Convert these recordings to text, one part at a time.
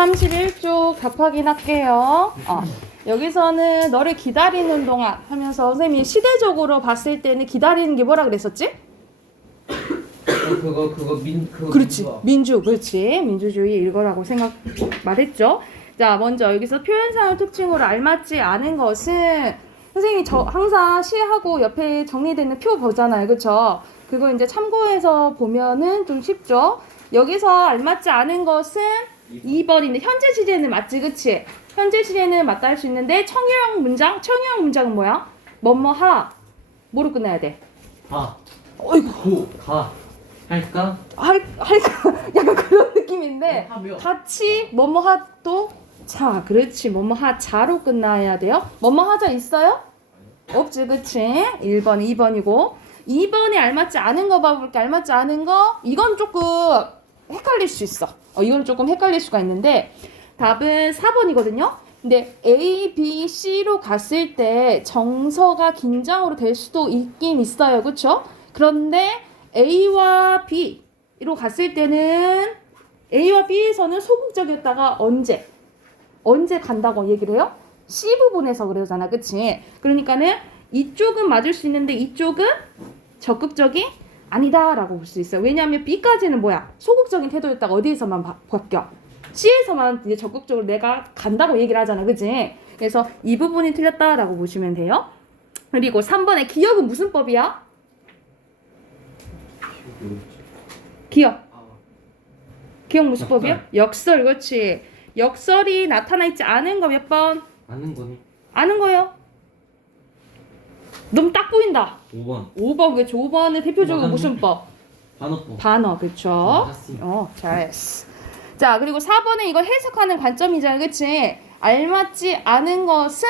31쪽 답 확인할게요. 여기서는 너를 기다리는 동안 하면서 선생님이 시대적으로 봤을 때는 기다리는 게 뭐라 그랬었지? 그렇지. 민주, 그렇지. 민주주의 일거라고 말했죠. 자, 먼저 여기서 표현상의 특징으로 알맞지 않은 것은 선생님이 항상 시하고 옆에 정리되는 표 보잖아요. 그쵸? 그거 이제 참고해서 보면은 좀 쉽죠? 여기서 알맞지 않은 것은 2번인데 현재 시제는 맞지, 그치? 현재 시제는 맞다 할 수 있는데 청유형 문장은 뭐야? 뭐뭐하 뭐로 끝내야 돼? 어이구. 할까? 약간 그런 느낌인데 하며. 같이 뭐뭐하도 자, 그렇지. 뭐뭐하자로 끝나야 돼요. 뭐뭐하자 있어요? 없지, 그치? 1번, 2번이고 2번에 알맞지 않은 거 봐볼게. 알맞지 않은 거 이건 조금 헷갈릴 수 있어. 이건 조금 헷갈릴 수가 있는데 답은 4번이거든요. 근데 A, B, C로 갔을 때 정서가 긴장으로 될 수도 있긴 있어요. 그쵸? 그런데 A와 B로 갔을 때는 A와 B에서는 소극적이었다가 언제 간다고 얘기를 해요? C 부분에서 그러잖아. 그치? 그러니까는 이쪽은 맞을 수 있는데 이쪽은 적극적이 아니다 라고 볼 수 있어요. 왜냐하면 B까지는 뭐야? 소극적인 태도였다가 어디에서만 바뀌어? C에서만 이제 적극적으로 내가 간다고 얘기를 하잖아. 그치? 그래서 이 부분이 틀렸다라고 보시면 돼요. 그리고 3번에 기억은 무슨 법이야? 기억 무슨 법이야? 역설. 그렇지. 역설이 나타나 있지 않은 거 몇 번? 아는 거니? 아는 거예요. 너무 딱 보인다. 5번. 그렇죠. 5번은 대표적으로 맞았네. 무슨 법? 반어법. 반어. 그렇죠. 잘했어. 자, 그리고 4번에 이걸 해석하는 관점이잖아. 그치? 알맞지 않은 것은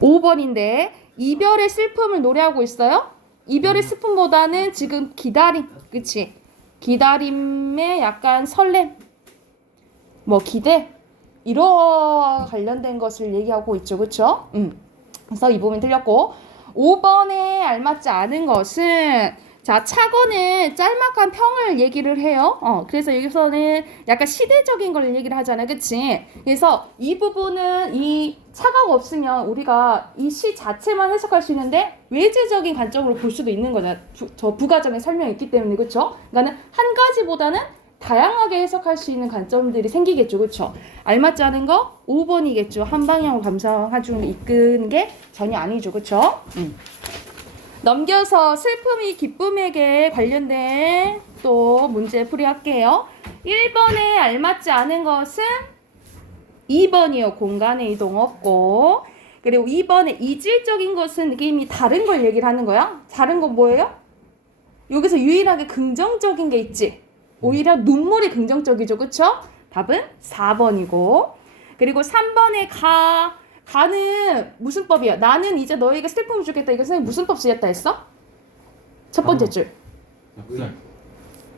5번인데 이별의 슬픔을 노래하고 있어요. 이별의 슬픔보다는 지금 기다림. 그치? 기다림에 약간 설렘, 기대 이런 관련된 것을 얘기하고 있죠. 그쵸? 그래서 이 부분 틀렸고 5번에 알맞지 않은 것은 자, 차거는 짤막한 평을 얘기를 해요. 그래서 여기서는 약간 시대적인 걸 얘기를 하잖아요. 그치? 그래서 이 부분은 이 차가가 없으면 우리가 이 시 자체만 해석할 수 있는데 외제적인 관점으로 볼 수도 있는 거잖아. 저 부가적인 설명이 있기 때문에. 그쵸? 그러니까는 한 가지보다는 다양하게 해석할 수 있는 관점들이 생기겠죠. 그쵸? 알맞지 않은 거 5번이겠죠. 한 방향으로 감상하중을 이끄는 게 전혀 아니죠. 그쵸? 넘겨서 슬픔이 기쁨에게 관련된 또 문제 풀이할게요. 1번에 알맞지 않은 것은 2번이요. 공간의 이동 없고. 그리고 2번에 이질적인 것은 느낌이 다른 걸 얘기를 하는 거야. 다른 건 뭐예요? 여기서 유일하게 긍정적인 게 있지. 오히려 눈물이 긍정적이죠. 그쵸? 답은 4번이고. 그리고 3번에 가는 무슨 법이야? 나는 이제 너에게 슬픔을 주겠다. 이거 선생님 무슨 법 쓰였다 했어? 첫 번째 줄.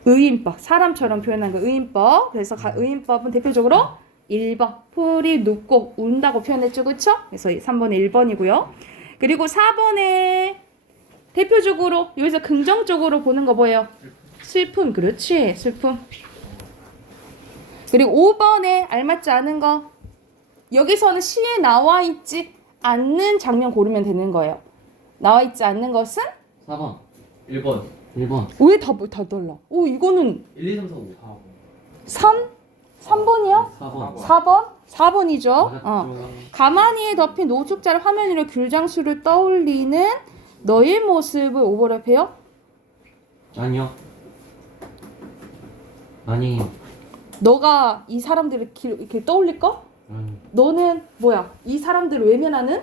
의인법. 사람처럼 표현한 거 의인법. 그래서 의인법은 대표적으로 1번. 풀이 눕고 운다고 표현했죠. 그쵸? 그래서 3번에 1번이고요. 그리고 4번에 대표적으로 여기서 긍정적으로 보는 거 뭐예요? 슬픔. 그렇지. 슬픔. 그리고 5번에 알맞지 않은 거 여기서는 시에 나와 있지 않는 장면 고르면 되는 거예요. 나와 있지 않는 것은? 4번. 1번. 왜 다 달라? 이거는 1, 2, 3, 4, 5. 3번이요? 4번. 4번이죠. 가만히 덮인 노숙자를 화면 위로 귤장수를 떠올리는 너의 모습을 오버랩해요? 아니요. 아니에요. 너가 이 사람들을 이렇게 떠올릴 거? 너는 뭐야? 이 사람들을 외면하는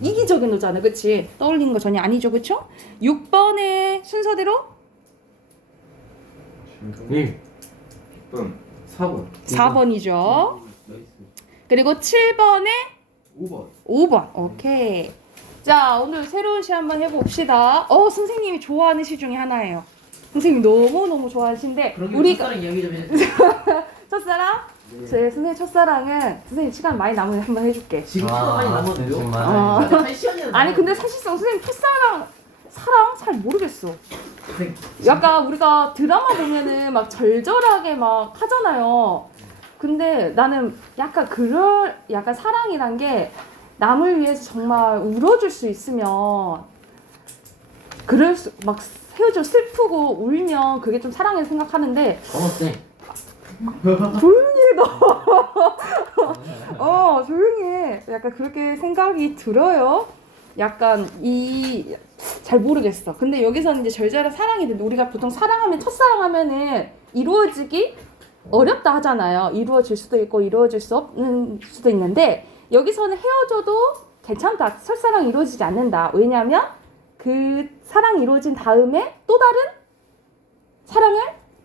이기적인 너잖아. 그치? 떠올리는 거 전혀 아니죠. 그쵸? 6번의 순서대로 1. 4번. 4번이죠. 그리고 7번에 5번. 오케이. 자, 오늘 새로운 시 한번 해봅시다. 선생님이 좋아하는 시 중에 하나예요. 선생님이 너무너무 좋아하시는데 우리가 첫사랑 이야기 좀 해주세요. 첫사랑? 제 선생님 첫사랑은 선생님 시간 많이 남으면 한번 해줄게. 지금 시간 많이 남았는데요? 아니 근데 사실상 선생님 첫사랑 사랑 잘 모르겠어. 약간 우리가 드라마 보면은 막 절절하게 막 하잖아요. 근데 나는 약간 약간 사랑이란 게 남을 위해서 정말 울어줄 수 있으면 막 헤어져 슬프고 울면 그게 좀 사랑이라고 생각하는데 네. 조용히 해 너. 조용히 해. 약간 그렇게 생각이 들어요. 약간 잘 모르겠어. 근데 여기서는 이제 절절한 사랑이 되는데 우리가 보통 사랑하면 첫사랑하면은 이루어지기 어렵다 하잖아요. 이루어질 수도 있고 이루어질 수 없는 수도 있는데 여기서는 헤어져도 괜찮다. 첫사랑 이루어지지 않는다. 왜냐하면 그 사랑이 이루어진 다음에 또 다른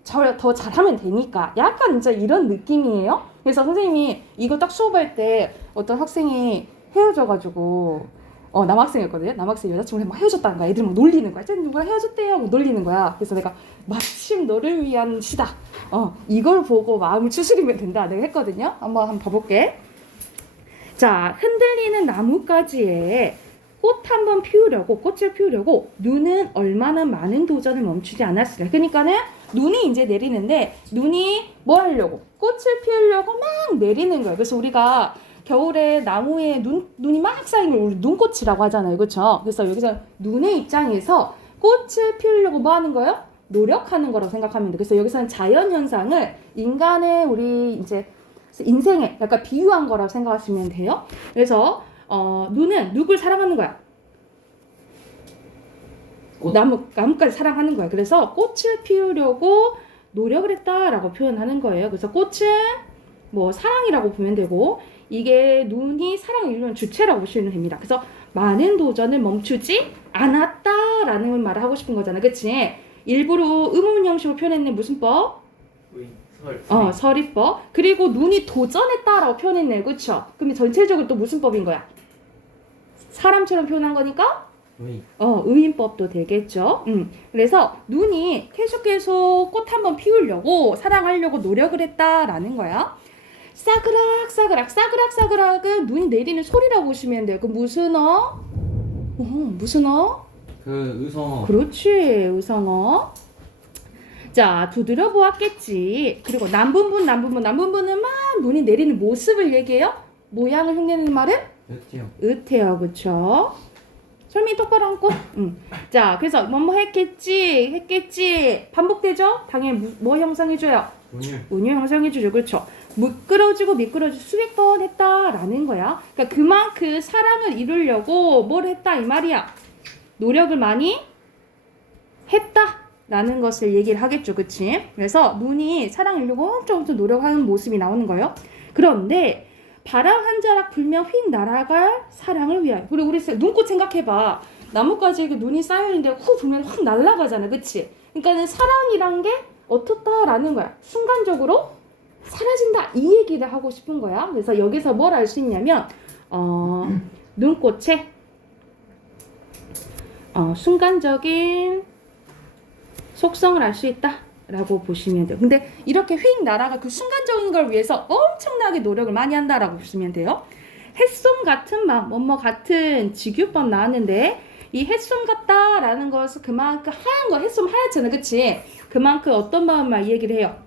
사랑을 더 잘하면 되니까. 약간 진짜 이런 느낌이에요. 그래서 선생님이 이거 딱 수업할 때 어떤 학생이 헤어져가지고 남학생이었거든요. 남학생 여자친구랑 막 헤어졌다는 거야. 애들 막 놀리는 거야. 쟤는 누구랑 헤어졌대요. 막 놀리는 거야. 그래서 내가 마침 너를 위한 시다. 이걸 보고 마음을 추스리면 된다. 내가 했거든요. 한번 봐볼게. 자, 흔들리는 나뭇가지에 꽃 한번 피우려고, 꽃을 피우려고 눈은 얼마나 많은 도전을 멈추지 않았을까. 그러니까는 눈이 이제 내리는데 눈이 뭐 하려고? 꽃을 피우려고 막 내리는 거예요. 그래서 우리가 겨울에 나무에 눈이 막 쌓이는 걸 우리 눈꽃이라고 하잖아요. 그렇죠? 그래서 여기서 눈의 입장에서 꽃을 피우려고 뭐 하는 거예요? 노력하는 거라고 생각하면 돼. 그래서 여기서는 자연 현상을 인간의 우리 이제 인생에 약간 비유한 거라고 생각하시면 돼요. 그래서 눈은 누굴 사랑하는 거야? 나뭇가지 사랑하는 거야. 그래서 꽃을 피우려고 노력을 했다라고 표현하는 거예요. 그래서 꽃은 뭐 사랑이라고 보면 되고 이게 눈이 사랑을 이루는 주체라고 보시면 됩니다. 그래서 많은 도전을 멈추지 않았다라는 말을 하고 싶은 거잖아. 그치? 일부러 의문 형식으로 표현했네. 무슨 법? 서리법. 그리고 눈이 도전했다라고 표현했네. 그쵸? 그럼 전체적으로 또 무슨 법인 거야? 사람처럼 표현한 거니까? 의인법도 되겠죠. 그래서 눈이 계속 꽃 한번 피우려고 사랑하려고 노력을 했다라는 거야. 싸그락은 눈이 내리는 소리라고 보시면 돼요. 그 무슨 무슨 의성어. 그렇지, 의성어. 자, 두드려 보았겠지. 그리고 남분분은 막 눈이 내리는 모습을 얘기해요. 모양을 흉내내는 말은? 으태요, 그쵸? 설명이 똑바로 앉고. 자, 그래서 뭐뭐 했겠지. 반복되죠? 당연히 뭐 형성해줘요? 운유 형성해주죠. 그렇죠? 미끄러지고 수백 번 했다라는 거야. 그러니까 그만큼 사랑을 이루려고 뭘 했다 이 말이야. 노력을 많이 했다라는 것을 얘기를 하겠죠. 그치? 그래서 눈이 사랑을 이루고 엄청 노력하는 모습이 나오는 거예요. 그런데 바람 한 자락 불면 휙 날아갈 사랑을 위하여. 그리고 우리 눈꽃 생각해봐. 나뭇가지에 눈이 쌓여있는데 후 불면 확 날아가잖아. 그치? 그러니까 사랑이란 게 어떻다라는 거야. 순간적으로 사라진다. 이 얘기를 하고 싶은 거야. 그래서 여기서 뭘 알 수 있냐면 눈꽃의 순간적인 속성을 알 수 있다. 라고 보시면 돼요. 근데 이렇게 휙 날아가 그 순간적인 걸 위해서 엄청나게 노력을 많이 한다라고 보시면 돼요. 햇솜 같은 마음, 뭐뭐 같은 직유법 나왔는데 이 햇솜 같다라는 것은 그만큼 하얀 거, 햇솜 하얗잖아, 그치? 그만큼 어떤 마음을 이 얘기를 해요?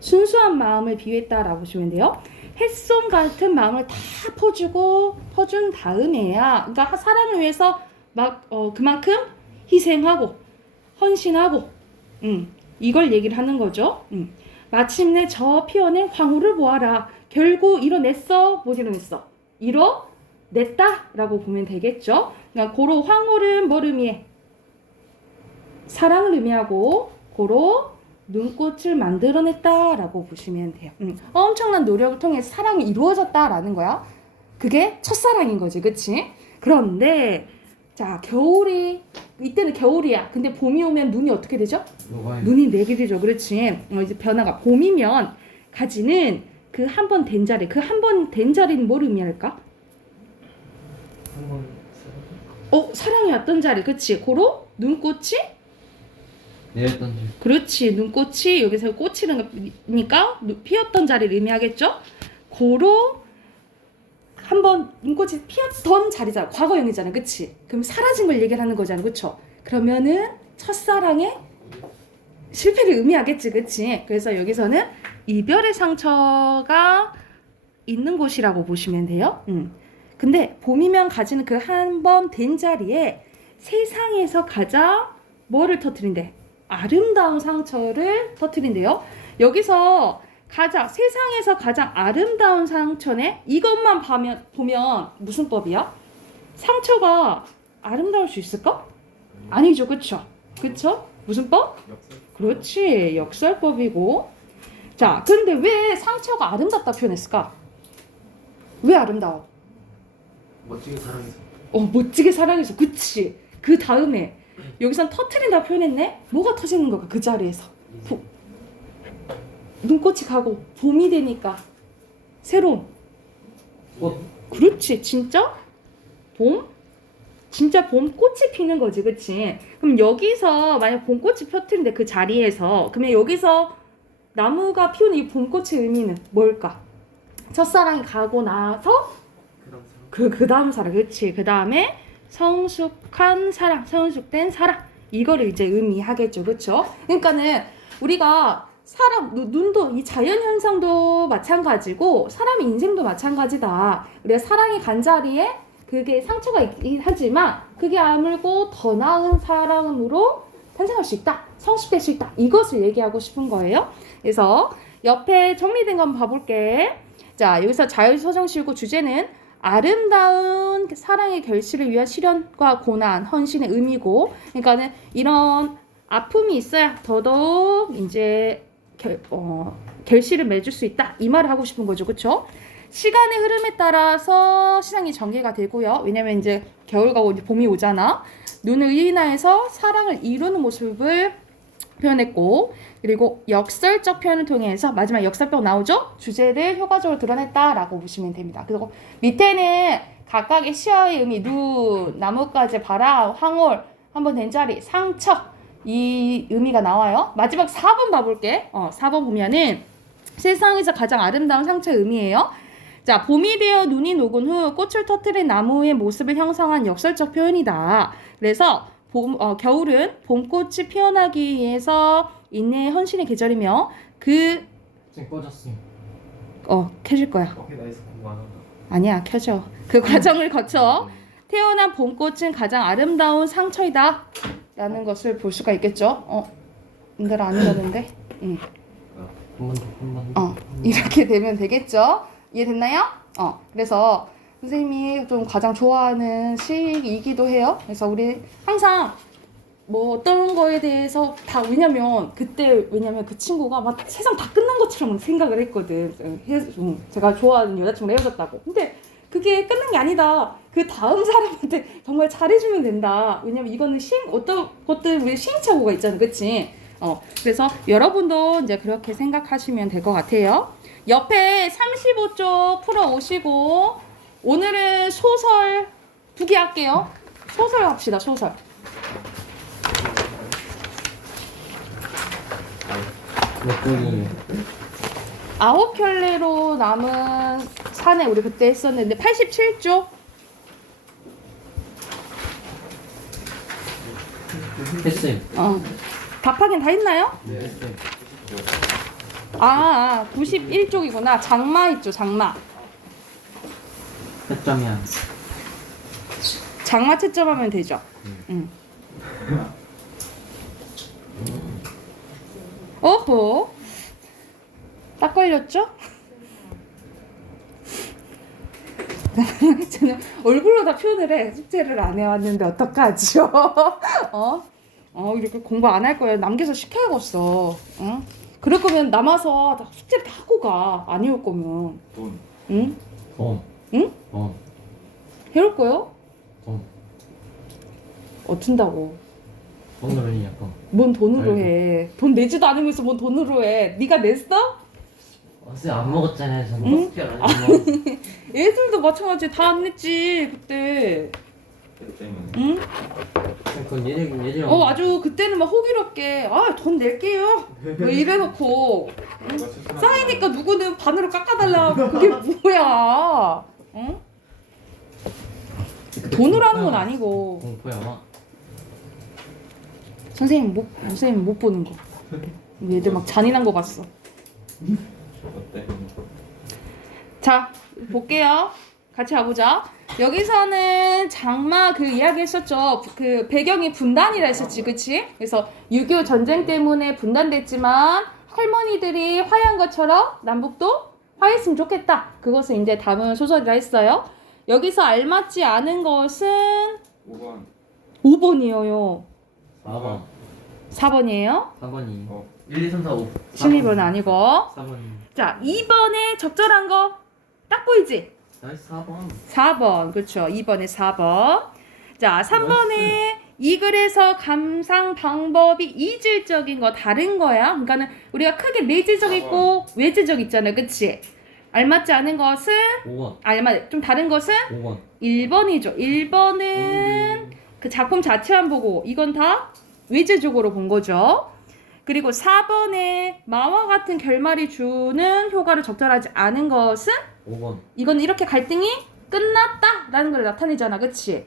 순수한 마음을 비유했다라고 보시면 돼요. 햇솜 같은 마음을 다 퍼준 다음에야, 그러니까 사랑을 위해서 막 그만큼 희생하고 헌신하고 이걸 얘기를 하는 거죠. 마침내 저 피어낸 황후를 보아라. 결국 이뤄냈어? 못 이뤄냈어? 이뤄냈다 라고 보면 되겠죠. 그러니까 고로 황홀은 뭘 의미해? 사랑을 의미하고 고로 눈꽃을 만들어냈다 라고 보시면 돼요. 엄청난 노력을 통해 사랑이 이루어졌다라는 거야. 그게 첫사랑인 거지, 그치? 그런데 자, 이때는 겨울이야. 근데 봄이 오면 눈이 어떻게 되죠? 눈이 내리죠. 그렇지. 이제 변화가 봄이면 가지는 그 한 번 된 자리. 그 한 번 된 자리는 뭘 의미할까? 사랑이 왔던 자리. 그치? 고로 눈꽃이 내렸던 자리. 그렇지. 눈꽃이 여기서 꽃이니까 피었던 자리를 의미하겠죠? 고로 한번 눈꽃이 피었던 자리잖아. 과거형이잖아. 그치? 그럼 사라진 걸 얘기를 하는 거잖아. 그쵸? 그러면은 첫사랑의 실패를 의미하겠지. 그치? 그래서 여기서는 이별의 상처가 있는 곳이라고 보시면 돼요. 근데 봄이면 가지는 그 한 번 된 자리에 세상에서 가장 뭐를 터뜨린대? 아름다운 상처를 터뜨린대요. 여기서 세상에서 가장 아름다운 상처네? 이것만 보면 무슨 법이야? 상처가 아름다울 수 있을까? 아니죠. 그쵸? 그쵸? 무슨 법? 그렇지. 역설법이고. 자, 근데 왜 상처가 아름답다 표현했을까? 왜 아름다워? 멋지게 사랑해서. 멋지게 사랑해서. 그치. 그 다음에 여기선 터트린다 표현했네? 뭐가 터지는 거야 그 자리에서? 눈꽃이 가고 봄이 되니까 새로운 꽃. 그렇지. 진짜 봄? 진짜 봄꽃이 피는 거지. 그치? 그럼 여기서 만약 봄꽃이 폈는데 그 자리에서 그러면 여기서 나무가 피우는 이 봄꽃의 의미는 뭘까? 첫사랑이 가고 나서 그 다음 사랑. 그치? 그 다음에 성숙한 사랑, 성숙된 사랑, 이거를 이제 의미하겠죠. 그쵸? 그러니까는 우리가 사람, 눈도 이 자연 현상도 마찬가지고 사람의 인생도 마찬가지다. 우리가 사랑이 간 자리에 그게 상처가 있긴 하지만 그게 아물고 더 나은 사랑으로 탄생할 수 있다. 성숙될 수 있다. 이것을 얘기하고 싶은 거예요. 그래서 옆에 정리된 거 한번 봐볼게. 자, 여기서 자유서정시고 주제는 아름다운 사랑의 결실을 위한 시련과 고난, 헌신의 의미고, 그러니까는 이런 아픔이 있어야 더더욱 이제 결실을 맺을 수 있다. 이 말을 하고 싶은 거죠. 그쵸? 시간의 흐름에 따라서 시장이 전개가 되고요. 왜냐면 이제 겨울과 이제 봄이 오잖아. 눈을 인하여서 사랑을 이루는 모습을 표현했고, 그리고 역설적 표현을 통해서 마지막 역설법 나오죠? 주제를 효과적으로 드러냈다라고 보시면 됩니다. 그리고 밑에는 각각의 시어의 의미, 눈, 나뭇가지, 바람, 황홀, 한번 된 자리, 상처, 이 의미가 나와요. 마지막 4번 봐볼게. 4번 보면은 세상에서 가장 아름다운 상처의 의미예요. 자, 봄이 되어 눈이 녹은 후 꽃을 터뜨린 나무의 모습을 형성한 역설적 표현이다. 그래서 겨울은 봄꽃이 피어나기 위해서 인내의 헌신의 계절이며 지금 꺼졌어. 켜질 거야. 오케이, 나이스. 공부 안 한다. 아니야, 켜져. 그 과정을 거쳐 태어난 봄꽃은 가장 아름다운 상처이다 라는 것을 볼 수가 있겠죠. 인들 안 읽었는데. 한 번 더, 한 번 더. 이렇게 되면 되겠죠. 이해됐나요? 그래서 선생님이 좀 가장 좋아하는 시이기도 해요. 그래서 우리 항상 뭐 어떤 거에 대해서 다 왜냐면 그 친구가 막 세상 다 끝난 것처럼 생각을 했거든. 제가 좋아하는 여자친구랑 헤어졌다고. 근데 그게 끝난 게 아니다. 그 다음 사람한테 정말 잘해주면 된다. 왜냐면 이거는 어떤 것들 우리 시행착오가 있잖아. 그치? 그래서 여러분도 이제 그렇게 생각하시면 될 것 같아요. 옆에 35쪽 풀어오시고 오늘은 소설 2개 할게요. 소설 합시다. 소설. 몇 쪽이에요? 9켤레로 남은 산에 우리 그때 했었는데 87쪽. 했어요. 답하긴 다 했나요? 네, 했어요. 91쪽이구나. 장마 있죠. 장마. 몇 점이야? 장마 채점하면 되죠. 어허. 딱 걸렸죠? 저는 얼굴로 다 표현을 해. 숙제를 안 해왔는데 어떡하죠? 이렇게 공부 안 할 거예요. 남겨서 시켜야겠어. 응? 그럴 거면 남아서 다 숙제를 다 하고 가. 안 해올 거면. 돈. 응? 돈. 응? 돈. 해올 거요? 돈. 어쩐다고. 돈으로 해, 약간. 뭔 돈으로 아이고. 해. 돈 내지도 않으면서 뭔 돈으로 해. 네가 냈어? 어제 안 먹었잖아요. 저는 응? 특별 안 먹었어. 애들도 마찬가지. 다 안 냈지 그때. 응? 그건 얘들이랑. 아주 그때는 막 호기롭게 돈 낼게요. 뭐 이래놓고 쌓이니까 누구는 반으로 깎아달라. 그게 뭐야? 응? 돈으로 하는 건 아니고 공포야 막. 선생님 못 보는 거. 얘들 막 잔인한 거 봤어. 어때? 자, 볼게요. 같이 가보자. 여기서는 장마 그 이야기 했었죠. 그 배경이 분단이라 했었지, 그치? 그래서 6.25 전쟁 때문에 분단됐지만 할머니들이 화해한 것처럼 남북도 화해했으면 좋겠다. 그것을 이제 담은 소설이라 했어요. 여기서 알맞지 않은 것은 5번. 5번이에요. 4번. 4번이에요. 4번이. 1, 2, 3, 4, 5. 12번 아니고. 4번. 자, 2번에 적절한 거 딱 보이지? 나이스 4번. 4번. 그렇죠. 2번에 4번. 자, 3번에 이 글에서 감상 방법이 이질적인 거 다른 거야. 그러니까는 우리가 크게 내재적 있고 외재적 있잖아요. 그치? 알맞지 않은 것은 5번. 좀 다른 것은 5번. 1번이죠. 1번은 그 작품 자체만 보고 이건 다 외재적으로 본 거죠. 그리고 4번에 마와 같은 결말이 주는 효과를 적절하지 않은 것은 5번. 이건 이렇게 갈등이 끝났다라는 걸 나타내잖아. 그치?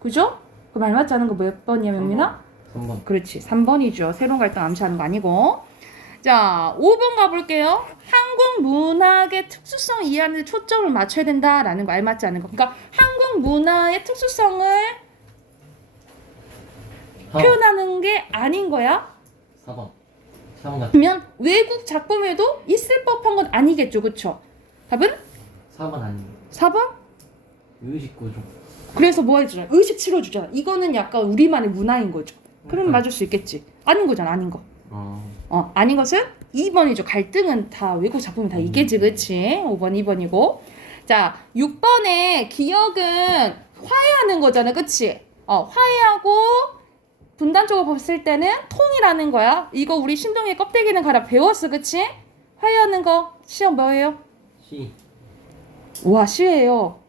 그죠? 그럼 알맞지 않은 거 몇 번이야, 명민아? 3번. 그렇지. 3번이죠. 새로운 갈등 암시하는 거 아니고. 자, 5번 가볼게요. 한국 문학의 특수성 이해하는 데 초점을 맞춰야 된다라는 거 알맞지 않은 거. 그러니까 한국 문화의 특수성을 표현하는 게 아닌 거야. 4번. 4번 같아. 그러면 외국 작품에도 있을 법한 건 아니겠죠. 그쵸? 답은? 4번 아니에요. 4번? 의식구조. 그래서 뭐 해주잖아. 의식 치러주잖아. 이거는 약간 우리만의 문화인 거죠. 그럼 맞을 수 있겠지. 아닌 거잖아. 아닌 거. 아닌 것은 2번이죠. 갈등은 다 외국 작품이 다 있겠지. 그치? 5번, 2번이고. 자, 6번에 기억은 화해하는 거잖아. 그치? 화해하고 분단적으로 봤을 때는 통이라는 거야. 이거 우리 신동의 껍데기는 갈아 배웠어. 그치? 화해하는 거 시험 뭐예요? C. 와, C예요.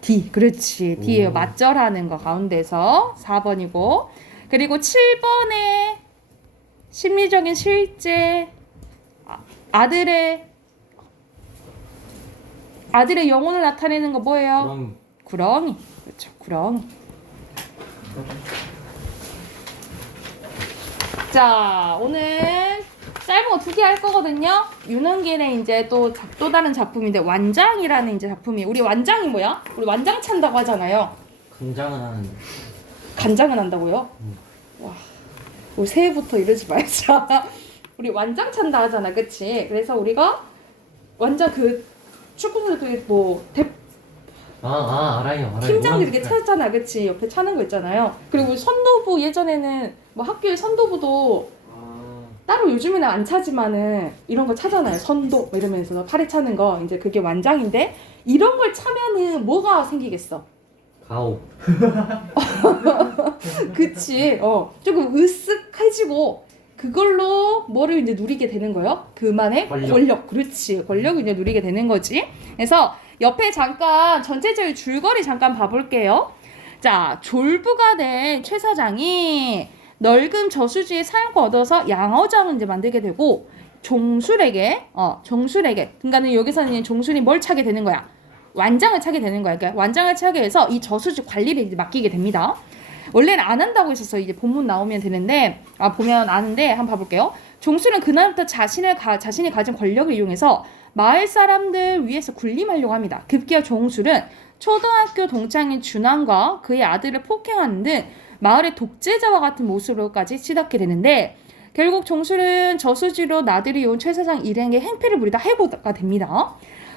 D. 그렇지. D예요. 오. 맞절하는 거 가운데서 4번이고. 그리고 7번에 심리적인 실제 아들의 영혼을 나타내는 거 뭐예요? 그럼 구렁이. 그렇죠. 구렁이. 자, 오늘 짧은 거 2개 할 거거든요. 윤은길의 이제 또 다른 작품인데 완장이라는 이제 작품이 우리 완장이 뭐야? 우리 완장 찬다고 하잖아요. 간장은 하는데. 간장은 한다고요? 와, 우리 새해부터 이러지 말자. 우리 완장 찬다 하잖아, 그치? 그래서 우리가 완장 그 축구 선수들 뭐 알아요. 팀장들 이렇게 차잖아, 그치? 옆에 차는 거 있잖아요. 그리고 우리 선도부 예전에는 뭐 학교에 선도부도 따로 요즘에는 안 차지만은 이런 거 차잖아요. 선도 뭐 이러면서 팔에 차는 거 이제 그게 완장인데 이런 걸 차면은 뭐가 생기겠어? 가오. 그치? 조금 으쓱해지고 그걸로 뭐를 이제 누리게 되는 거예요? 그만의 권력. 그렇지. 권력을 이제 누리게 되는 거지. 그래서 옆에 잠깐 전체적인 줄거리 잠깐 봐볼게요. 자, 졸부가 된 최 사장이 넓은 저수지의 사용권 얻어서 양어장을 이제 만들게 되고 종술에게 그러니까는 여기서는 종술이 뭘 차게 되는 거야? 완장을 차게 되는 거야. 그러니까 완장을 차게 해서 이 저수지 관리를 이제 맡기게 됩니다. 원래는 안 한다고 했었어. 이제 본문 나오면 되는데 보면 아는데 한번 봐볼게요. 종술은 그날부터 자신이 가진 권력을 이용해서 마을 사람들 위해서 군림하려고 합니다. 급기야 종술은 초등학교 동창인 준환과 그의 아들을 폭행하는 등 마을의 독재자와 같은 모습으로까지 치닫게 되는데 결국 종술은 저수지로 나들이 온 최 사장 일행에게 행패를 부리다 해고가 됩니다.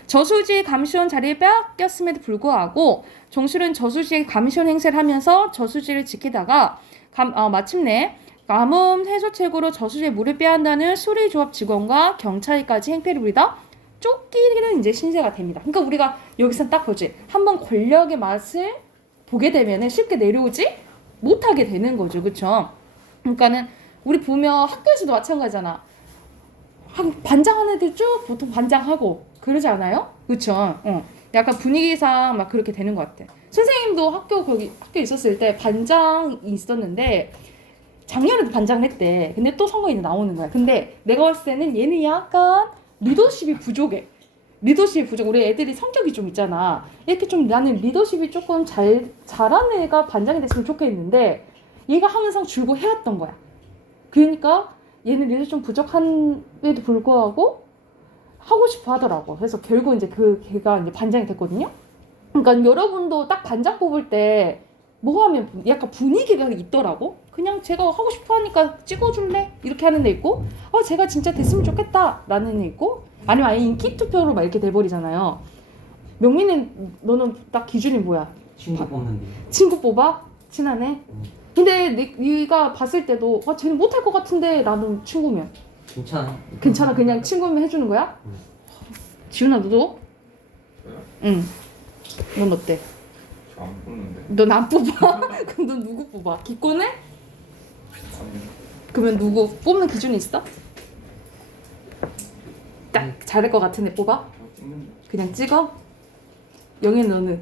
저수지 감시원 자리를 빼앗겼음에도 불구하고 종술은 저수지에 감시원 행세를 하면서 저수지를 지키다가 마침내 가뭄 해소책으로 저수지에 물을 빼앗는다는 수리조합 직원과 경찰까지 행패를 부리다 쫓기는 이제 신세가 됩니다. 그러니까 우리가 여기서 딱 보지. 한번 권력의 맛을 보게 되면은 쉽게 내려오지 못하게 되는 거죠. 그쵸? 그러니까는 우리 보면 학교에서도 마찬가지잖아. 반장하는 애들 쭉 보통 반장하고 그러지 않아요? 그쵸? 약간 분위기상 막 그렇게 되는 것 같아. 선생님도 학교에 있었을 때 반장이 있었는데 작년에도 반장을 했대. 근데 또 선거에 나오는 거야. 근데 내가 봤을 때는 얘는 약간 리더십이 부족해. 리더십 부족. 우리 애들이 성격이 좀 있잖아. 이렇게 좀 나는 리더십이 조금 잘하는 애가 반장이 됐으면 좋겠는데 얘가 항상 줄고 해왔던 거야. 그러니까 얘는 리더십 좀 부족한데도 불구하고 하고 싶어 하더라고. 그래서 결국 이제 걔가 이제 반장이 됐거든요. 그러니까 여러분도 딱 반장 뽑을 때 뭐 하면 약간 분위기가 있더라고. 그냥 제가 하고 싶어 하니까 찍어줄래? 이렇게 하는 애 있고, 제가 진짜 됐으면 좋겠다 라는 애 있고, 아니면 아예 인기 투표로 막 이렇게 돼버리잖아요. 명민은 너는 딱 기준이 뭐야? 친구 뽑는데. 친구 뽑아? 친한 애? 근데 네가 봤을 때도 쟤는 못할 것 같은데 나는 친구면 괜찮아. 그냥 친구면 해주는 거야? 지훈아 너도? 응. 넌 어때? 저 안 뽑는데. 넌 안 뽑아? 그럼 넌 누구 뽑아? 기권해? 아니, 그러면 누구 뽑는 기준이 있어? 딱 잘할 것 같은 애 뽑아? 저 찍는데. 그냥 찍어? 영애 너는?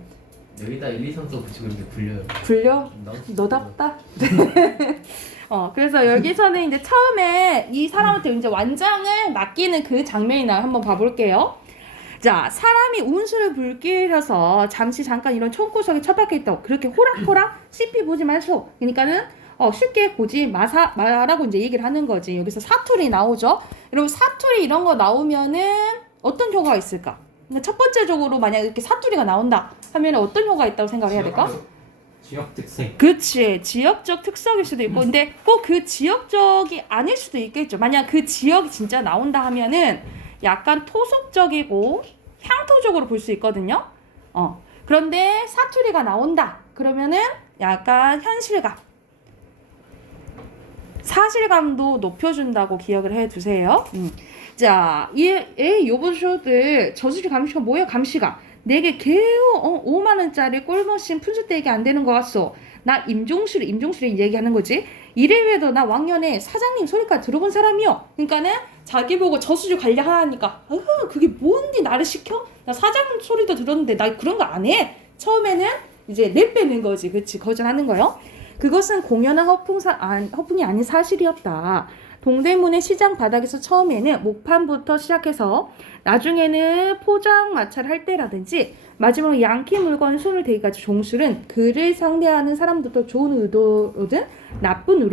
여기다 1, 2, 3 써붙이고 이렇게 불려요. 불려? 너답다? 그래서 여기서는 이제 처음에 이 사람한테 이제 완장을 맡기는 그 장면이나 한번 봐볼게요. 자, 사람이 운수를 불길해서 잠깐 이런 총구석에 처박혀 있다고 그렇게 호락호락 쉽게 보지 마소. 그러니까는 쉽게 보지 마라고 이제 얘기를 하는 거지. 여기서 사투리 나오죠. 여러분 사투리 이런 거 나오면은 어떤 효과가 있을까? 그러니까 첫 번째적으로 만약 이렇게 사투리가 나온다 하면 어떤 효과가 있다고 생각을 해야 될까? 지역 특색. 그치, 지역적 특성일 수도 있고 근데 꼭 그 지역적이 아닐 수도 있겠죠. 만약 그 지역이 진짜 나온다 하면은 약간 토속적이고 향토적으로 볼 수 있거든요. 그런데 사투리가 나온다 그러면은 약간 현실감, 사실감도 높여준다고 기억을 해두세요. 자, 요번쇼들 저수지 감시가 뭐예요? 감시가 내게 개우 5만원짜리 꼴머신 푼수떼기 안 되는 거 같소. 나 임종술이 얘기하는 거지. 이래봬도 나 왕년에 사장님 소리까지 들어본 사람이요. 그러니까는 자기 보고 저수지 관리하니까 그게 뭔데 나를 시켜? 나 사장님 소리도 들었는데 나 그런 거 안 해. 처음에는 이제 내빼는 거지. 그치, 거절하는 거요. 그것은 공연한 허풍이 아닌 사실이었다. 동대문의 시장 바닥에서 처음에는 목판부터 시작해서 나중에는 포장마차를 할 때라든지 마지막으로 양키 물건에 손을 대기까지 종술은 그를 상대하는 사람들도 좋은 의도로든 나쁜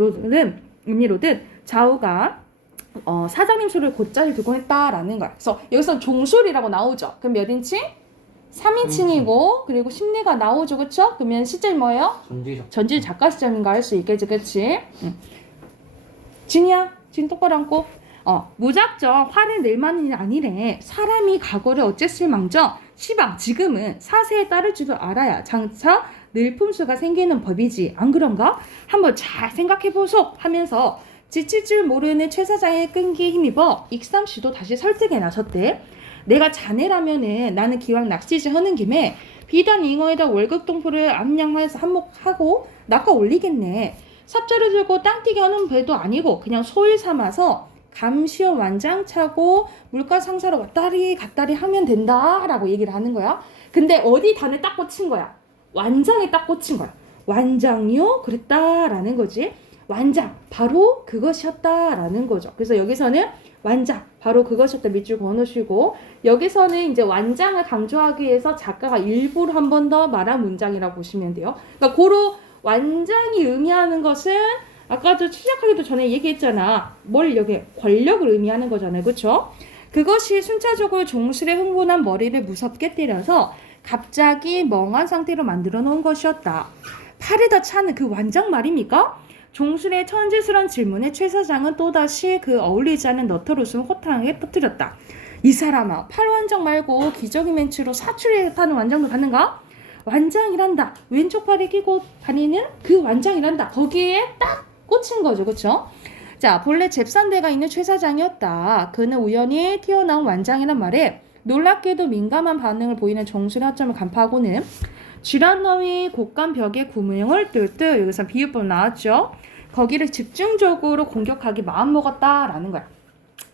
의미로든 좌우가 사장님 소리를 곧잘 듣곤 했다라는 거야. 그래서 여기서 종술이라고 나오죠. 그럼 몇 인칭? 3인칭이고 그리고 심리가 나오죠. 그쵸? 그러면 시점이 뭐예요? 전질 작가 시점인가 할 수 있겠지. 그치? 진이야, 진 똑바로 앉고. 무작정 화를 낼 만한 일 아니래. 사람이 과거를 어쨌을 망정 시방 지금은 사세에 따를 줄도 알아야 장차 늘품수가 생기는 법이지. 안 그런가? 한번 잘 생각해보소 하면서 지칠 줄 모르는 최 사장의 끈기에 힘입어 익삼씨도 다시 설득에 나섰대. 내가 자네라면은 나는 기왕 낚시질 하는 김에 비단 잉어에다 월급 동포를 암양해서 한몫하고 낚아 올리겠네. 삽자를 들고 땅뛰기 하는 배도 아니고 그냥 소일 삼아서 감시원 완장 차고 물가 상사로 왔다리 갔다리 하면 된다 라고 얘기를 하는 거야. 근데 어디 단에 딱 꽂힌 거야? 완장에 딱 꽂힌 거야. 완장요? 그랬다라는 거지. 완장 바로 그것이었다라는 거죠. 그래서 여기서는 완장 바로 그것이었다 밑줄 그어놓으시고 여기서는 이제 완장을 강조하기 위해서 작가가 일부러 한 번 더 말한 문장이라고 보시면 돼요. 그러니까 고로 완장이 의미하는 것은 아까도 시작하기도 전에 얘기했잖아. 뭘 여기 권력을 의미하는 거잖아요. 그렇죠? 그것이 순차적으로 종술에 흥분한 머리를 무섭게 때려서 갑자기 멍한 상태로 만들어 놓은 것이었다. 팔에다 차는 그 완장 말입니까? 종술의 천지스러운 질문에 최 사장은 또다시 그 어울리지 않은 너털 웃음을 호탕하게 터뜨렸다. 이 사람아, 팔완장 말고 기저귀 멘트로 사추리에 타는 완장도 받는가? 완장이란다. 왼쪽 팔에 끼고 다니는 그 완장이란다. 거기에 딱 꽂힌 거죠. 그쵸? 자, 본래 잽산대가 있는 최 사장이었다. 그는 우연히 튀어나온 완장이란 말에 놀랍게도 민감한 반응을 보이는 종술의 허점을 간파하고는 쥐란 놈이 곡간 벽에 구멍을 뚫듯 여기서 비유법 나왔죠. 거기를 집중적으로 공격하기 마음먹었다라는 거야.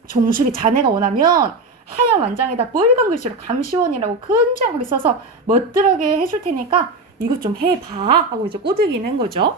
종술이 자네가 원하면 하얀 완장에다 빨간 글씨로 감시원이라고 큰장하게 써서 멋들하게 해줄 테니까 이것 좀 해봐 하고 이제 꼬드기는 거죠.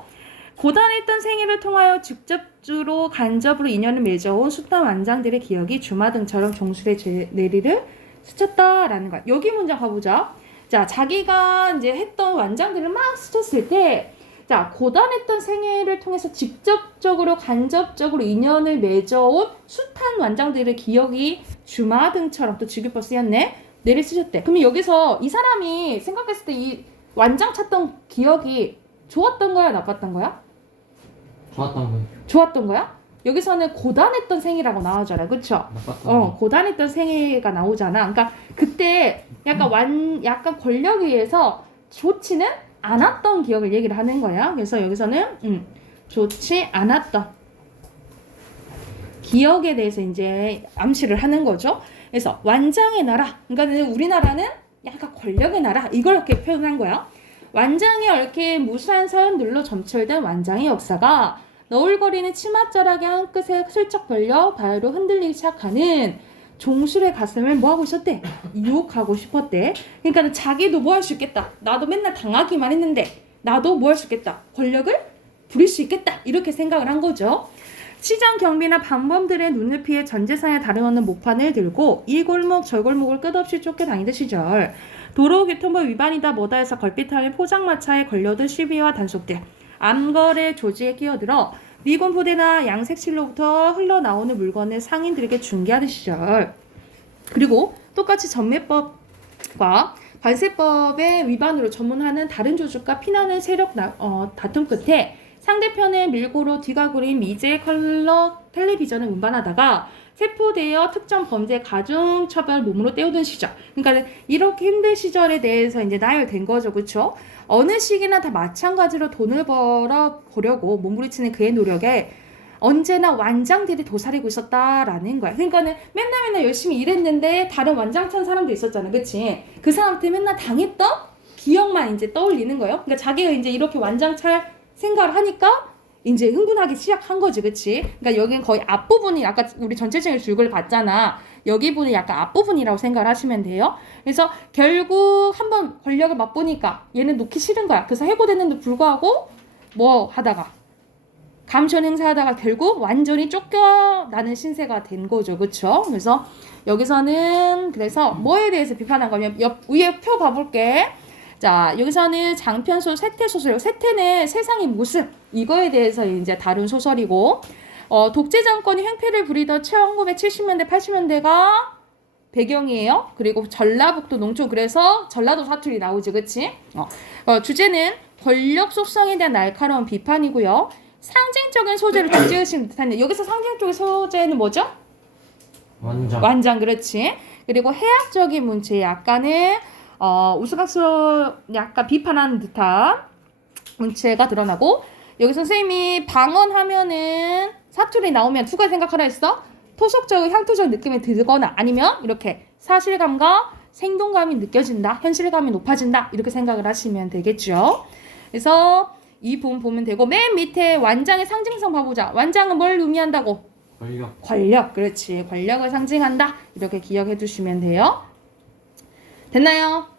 고단했던 생애를 통하여 직접적으로 간접으로 인연을 맺어온 숱한 완장들의 기억이 주마등처럼 종술의 내리를 스쳤다라는 거야. 여기 문장 가보자. 자, 자기가 이제 했던 완장들을 막 스쳤을 때, 자, 고단했던 생애를 통해서 직접적으로 간접적으로 인연을 맺어온 숱한 완장들의 기억이 주마등처럼 또 주기법 쓰였네. 내리 쓰셨대. 그러면 여기서 이 사람이 생각했을 때 이 완장 찾던 기억이 좋았던 거야, 나빴던 거야? 좋았던 거예요. 좋았던 거야? 여기서는 고단했던 생애라고 나오잖아, 그쵸? 나빴던 거. 고단했던 생애가 나오잖아. 그러니까 그때 약간 권력에 의해서 좋지는 않았던 기억을 얘기를 하는 거야. 그래서 여기서는 좋지 않았던 기억에 대해서 이제 암시를 하는 거죠. 그래서 완장의 나라, 그러니까 우리나라는 약간 권력의 나라, 이걸 이렇게 표현한 거야. 완장에 얽힌 무수한 사연들로 점철된 완장의 역사가 너울거리는 치맛자락의 한 끝에 슬쩍 벌려 발로 흔들리기 시작하는 종술의 가슴을 뭐 하고 있었대? 유혹하고 싶었대. 그러니까 자기도 뭐 할 수 있겠다. 나도 맨날 당하기만 했는데 나도 뭐 할 수 있겠다. 권력을 부릴 수 있겠다. 이렇게 생각을 한 거죠. 시장 경비나 방범들의 눈을 피해 전재산에 다름없는 목판을 들고 이 골목 저 골목을 끝없이 쫓겨다니던 시절 도로교통법 위반이다 뭐다 해서 걸핏하는 포장마차에 걸려든 시비와 단속들, 암거래 조직에 끼어들어 미군 부대나 양색실로부터 흘러나오는 물건을 상인들에게 중개하는 시절, 그리고 똑같이 전매법과 관세법의 위반으로 전문하는 다른 조직과 피나는 세력 다툼 끝에 상대편의 밀고로 뒤가 그린 미제 컬러 텔레비전을 운반하다가 체포되어 특정 범죄 가중 처벌 몸으로 때우던 시절. 그러니까 이렇게 힘든 시절에 대해서 이제 나열된 거죠, 그렇죠? 어느 시기나 다 마찬가지로 돈을 벌어 보려고 몸부림치는 그의 노력에 언제나 완장들이 도사리고 있었다라는 거야. 그러니까는 맨날 열심히 일했는데 다른 완장찬 사람도 있었잖아, 그렇지? 그 사람한테 맨날 당했던 기억만 이제 떠올리는 거예요. 그러니까 자기가 이제 이렇게 완장찰 생각을 하니까 이제 흥분하기 시작한 거지, 그치? 그러니까 여긴 거의 앞부분이, 아까 우리 전체적인 줄글 봤잖아. 여기 부분이 약간 앞부분이라고 생각을 하시면 돼요. 그래서 결국 한번 권력을 맛보니까 얘는 놓기 싫은 거야. 그래서 해고됐는데 불구하고 뭐 하다가 감션 행사하다가 결국 완전히 쫓겨나는 신세가 된 거죠, 그쵸? 그래서 여기서는 그래서 뭐에 대해서 비판한 거냐면 위에 표 봐볼게. 자, 여기서는 장편소 세태 소설, 세태는 세상의 모습, 이거에 대해서 이제 다룬 소설이고, 독재 정권이 횡패를 부리던 1970년대, 80년대가 배경이에요. 그리고 전라북도 농촌, 그래서 전라도 사투리 나오지, 그치? 주제는 권력 속성에 대한 날카로운 비판이고요. 상징적인 소재를 뒷지으신 듯한데, 여기서 상징적인 소재는 뭐죠? 완장, 그렇지. 그리고 해학적인 문체, 약간은 우스꽝스러운 약간 비판하는 듯한 문체가 드러나고, 여기 선생님이 방언하면은 사투리 나오면 두 가지 생각하라 했어. 토속적, 향토적 느낌이 들거나 아니면 이렇게 사실감과 생동감이 느껴진다, 현실감이 높아진다, 이렇게 생각을 하시면 되겠죠. 그래서 이 부분 보면 되고, 맨 밑에 완장의 상징성 봐보자. 완장은 뭘 의미한다고? 권력, 그렇지. 권력을 상징한다, 이렇게 기억해 두시면 돼요. 됐나요?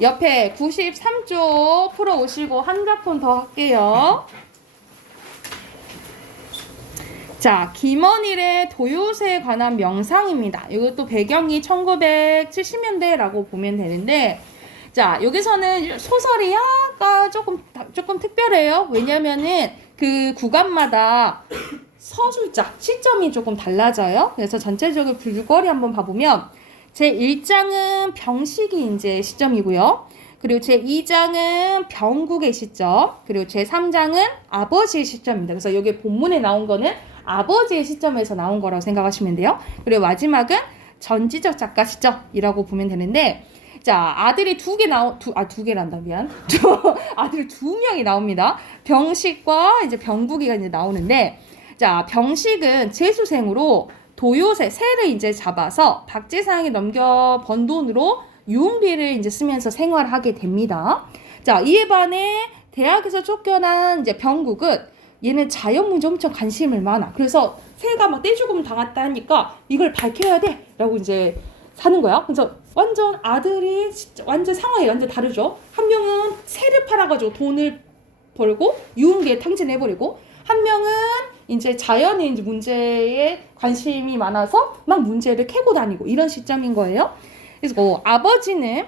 옆에 93쪽 풀어오시고 한 작품 더 할게요. 자, 김원일의 도요새에 관한 명상입니다. 이것도 배경이 1970년대라고 보면 되는데, 자, 여기서는 소설이 약간 조금 특별해요. 왜냐면은 그 구간마다 서술자, 시점이 조금 달라져요. 그래서 전체적인 줄거리 한번 봐보면, 제1장은 병식이 이제 시점이고요. 그리고 제2장은 병국의 시점. 그리고 제3장은 아버지의 시점입니다. 그래서 여기 본문에 나온 거는 아버지의 시점에서 나온 거라고 생각하시면 돼요. 그리고 마지막은 전지적 작가 시점이라고 보면 되는데, 자, 아들이 두 개란다, 미안. 아들이 2명이 나옵니다. 병식과 이제 병국이가 이제 나오는데, 자, 병식은 재수생으로 도요새, 새를 이제 잡아서 박제상에 넘겨 번 돈으로 유흥비를 이제 쓰면서 생활을 하게 됩니다. 자, 이에 반해 대학에서 쫓겨난 이제 병국은 얘는 자연 문제 엄청 관심을 많아. 그래서 새가 막 떼죽음 당했다 하니까 이걸 밝혀야 돼 라고 이제 사는 거야. 그래서 완전 아들이 완전 상황이 완전 다르죠. 한 명은 새를 팔아가지고 돈을 벌고 유흥비에 탕진해버리고, 한 명은 이제 자연의 이제 문제에 관심이 많아서 막 문제를 캐고 다니고 이런 시점인 거예요. 그래서 아버지는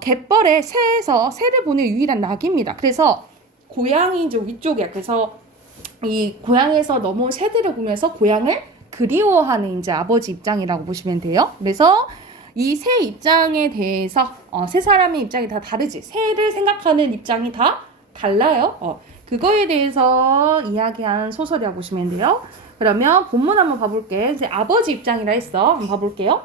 갯벌에 새를 보는 유일한 낙입니다. 그래서 고향이 이제 위쪽이야. 그래서 이 고향에서 넘어온 새들을 보면서 고향을 그리워하는 이제 아버지 입장이라고 보시면 돼요. 그래서 이 새 입장에 대해서 새 사람의 입장이 다 다르지. 새를 생각하는 입장이 다 달라요. 그거에 대해서 이야기한 소설이라고 보시면 돼요. 그러면 본문 한번 봐볼게. 이제 아버지 입장이라 했어. 한번 봐볼게요.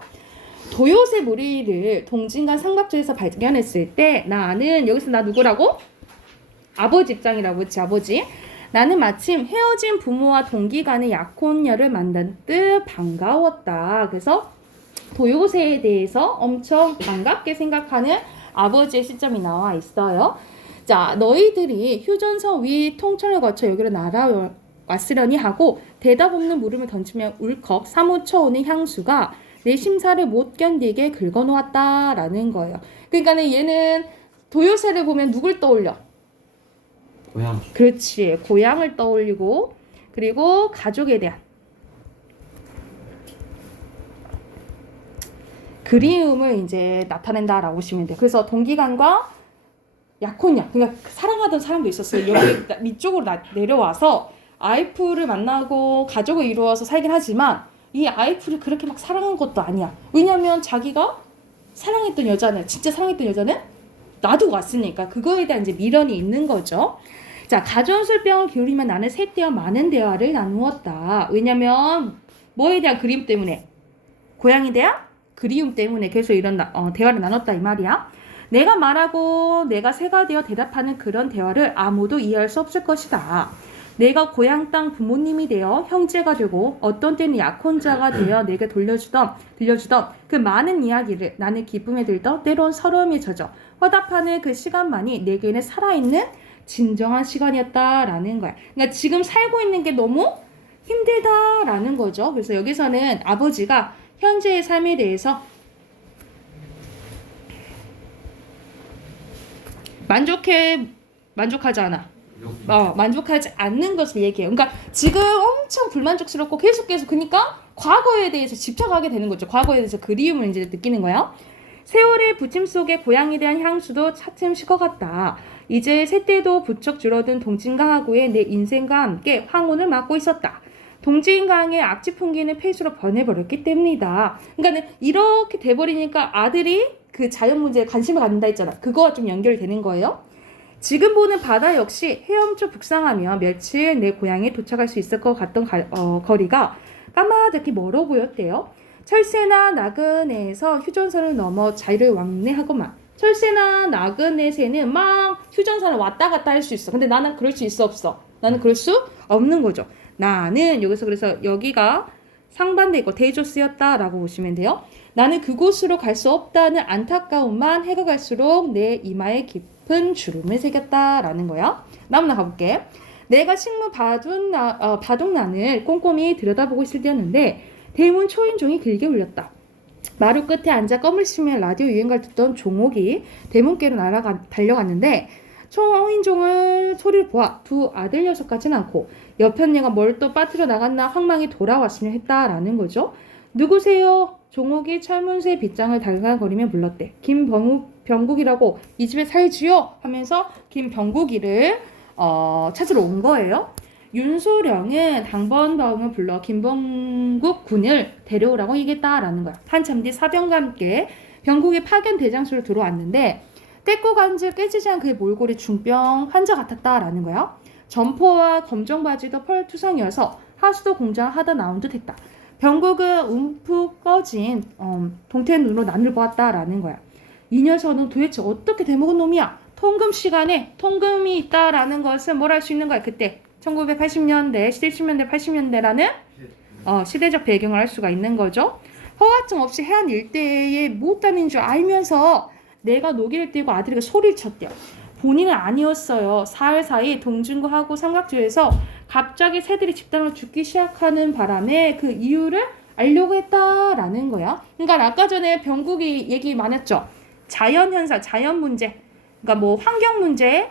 도요새 무리를 동진강 삼각주에서 발견했을 때 나는 여기서 나 누구라고? 아버지 입장이라고 했지. 아버지. 나는 마침 헤어진 부모와 동기 간의 약혼녀를 만난 듯 반가웠다. 그래서 도요새에 대해서 엄청 반갑게 생각하는 아버지의 시점이 나와 있어요. 자, 너희들이 휴전선 위 통천을 거쳐 여기로 날아왔으려니 하고 대답 없는 물음을 던지며 울컥 사무쳐 오는 향수가 내 심사를 못 견디게 긁어놓았다라는 거예요. 그러니까 얘는 도요새를 보면 누굴 떠올려? 고향. 그렇지. 고향을 떠올리고 그리고 가족에 대한 그리움을 이제 나타낸다라고 보시면 돼요. 그래서 동기간과 약혼녀, 그러니까 사랑하던 사람도 있었어요. 여기 밑쪽으로 내려와서 아이프를 만나고 가족을 이루어서 살긴 하지만 이 아이프를 그렇게 막 사랑한 것도 아니야. 왜냐면 자기가 사랑했던 여자는 진짜 사랑했던 여자는 놔두고 왔으니까 그거에 대한 이제 미련이 있는 거죠. 자, 가전술병을 기울이면 나는 셋대와 많은 대화를 나누었다. 왜냐면 뭐에 대한 그리움 때문에? 고향에 대한 그리움 때문에 그래서 이런 대화를 나눴다 이 말이야. 내가 말하고 내가 새가 되어 대답하는 그런 대화를 아무도 이해할 수 없을 것이다. 내가 고향 땅 부모님이 되어 형제가 되고 어떤 때는 약혼자가 되어 내게 들려주던 그 많은 이야기를 나는 기쁨에 들던 때론 서러움에 젖어 화답하는 그 시간만이 내게는 살아있는 진정한 시간이었다라는 거야. 그러니까 지금 살고 있는 게 너무 힘들다라는 거죠. 그래서 여기서는 아버지가 현재의 삶에 대해서 만족하지 않아. 만족하지 않는 것을 얘기해요. 그러니까 지금 엄청 불만족스럽고 계속해서 그러니까 과거에 대해서 집착하게 되는 거죠. 과거에 대해서 그리움을 이제 느끼는 거예요. 세월의 부침 속에 고향에 대한 향수도 차츰 식어갔다. 이제 새떼도 부쩍 줄어든 동진강하고의 내 인생과 함께 황혼을 맞고 있었다. 동진강의 악취 풍기는 폐수로 변해버렸기 때문이다. 그러니까 이렇게 돼버리니까 아들이 그 자연 문제에 관심을 갖는다 했잖아. 그거와 좀 연결이 되는 거예요. 지금 보는 바다 역시 헤엄쳐 북상하며 며칠 내 고향에 도착할 수 있을 것 같던 거리가 까마득히 멀어 보였대요. 철새나 나그네에서 휴전선을 넘어 자유를 왕래하고만. 철새나 나그네 새는 막 휴전선을 왔다 갔다 할 수 있어. 근데 나는 그럴 수 있어 없어? 나는 그럴 수 없는 거죠. 나는 여기서 그래서 여기가 상반되고 대조쓰였다라고 보시면 돼요. 나는 그곳으로 갈 수 없다는 안타까움만 해가 갈수록 내 이마에 깊은 주름을 새겼다라는 거야. 다음으로 가볼게. 내가 식물 바둑난을 꼼꼼히 들여다보고 있을 때였는데 대문 초인종이 길게 울렸다. 마루 끝에 앉아 껌을 씹으며 라디오 유행가를 듣던 종옥이 대문께로 달려갔는데 초인종을 소리를 보아 두 아들 녀석 같진 않고 여편네가 뭘 또 빠뜨려 나갔나 황망히 돌아왔으면 했다라는 거죠. 누구세요? 종옥이 철문새 빗장을 달간거리며 불렀대. 김병국이라고 이 집에 살지요? 하면서 김병국이를 찾으러 온 거예요. 윤소령은 당번병을 불러 김병국 군을 데려오라고 얘기했다라는 거야. 한참 뒤 사병과 함께 병국이 파견 대장소로 들어왔는데 떼고 간질 깨지지 않은 그의 몰골이 중병 환자 같았다라는 거야. 점포와 검정 바지도 펄투성이어서 하수도 공장을 하다 나온 듯 했다. 병국은 움푹 꺼진 동태 눈으로 나를 보았다라는 거야. 이 녀석은 도대체 어떻게 돼먹은 놈이야? 통금 시간에 통금이 있다라는 것은 뭘 할 수 있는 거야? 그때 1980년대, 70년대, 80년대라는 시대적 배경을 알 수가 있는 거죠. 허가증 없이 해안 일대에 못 다닌 줄 알면서 내가 노기를 띄고 아들에게 소리를 쳤대요. 본인은 아니었어요. 사흘 사이 동진구하고 삼각주에서 갑자기 새들이 집단으로 죽기 시작하는 바람에 그 이유를 알려고 했다라는 거야. 그러니까 아까 전에 병국이 얘기 많았죠. 자연현상, 자연 문제, 그러니까 뭐 환경 문제에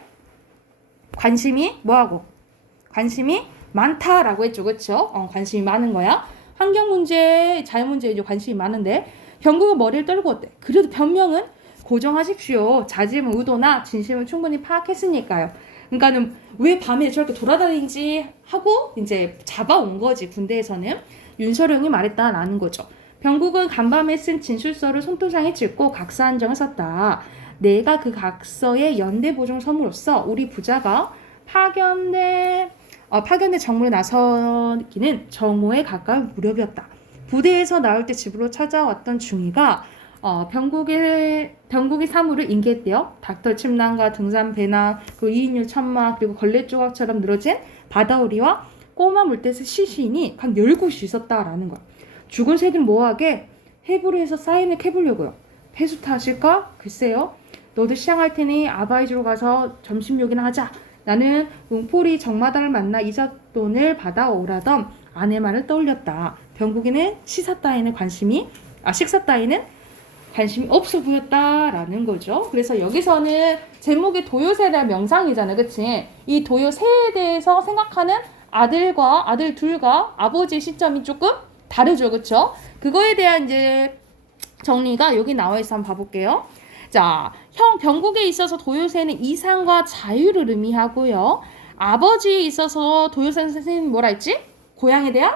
관심이 많다라고 했죠. 그쵸? 관심이 많은 거야. 환경 문제, 자연 문제에 이제 관심이 많은데 병국은 머리를 떨고 어때? 그래도 변명은 고정하십시오. 자질은 의도나 진심을 충분히 파악했으니까요. 그러니까는 왜 밤에 저렇게 돌아다니는지 하고 이제 잡아온 거지. 군대에서는 윤서령이 말했다라는 거죠. 병국은 간밤에 쓴 진술서를 손도장에 찍고 각서 한 장을 썼다. 내가 그 각서의 연대 보증 서무로서 우리 부자가 파견대 정문에 나서기는 정오에 가까운 무렵이었다. 부대에서 나올 때 집으로 찾아왔던 중이가 병국의 사물을 인계했대요. 닥터 침낭과 등산 배낭, 그 2인용 천막, 그리고 걸레 조각처럼 늘어진 바다우리와 꼬마 물대새 시신이 각 10곳이 있었다라는 거야. 죽은 새들은 뭐하게 해부로 해서 사인을 캐보려고요. 폐수타 하실까? 글쎄요. 너도 시장할 테니 아바이주로 가서 점심 요기나 하자. 나는 웅포리 정마다를 만나 이삿돈을 받아오라던 아내 말을 떠올렸다. 병국이는 식사 따위는 관심이 없어 보였다라는 거죠. 그래서 여기서는 제목이 도요새라는 명상이잖아요. 그치? 이 도요새에 대해서 생각하는 아들 둘과 아버지의 시점이 조금 다르죠. 그쵸? 그거에 대한 이제 정리가 여기 나와 있어 한번 봐볼게요. 자, 병국에 있어서 도요새는 이상과 자유를 의미하고요. 아버지에 있어서 도요새 선생님이 뭐라 했지? 고향에 대한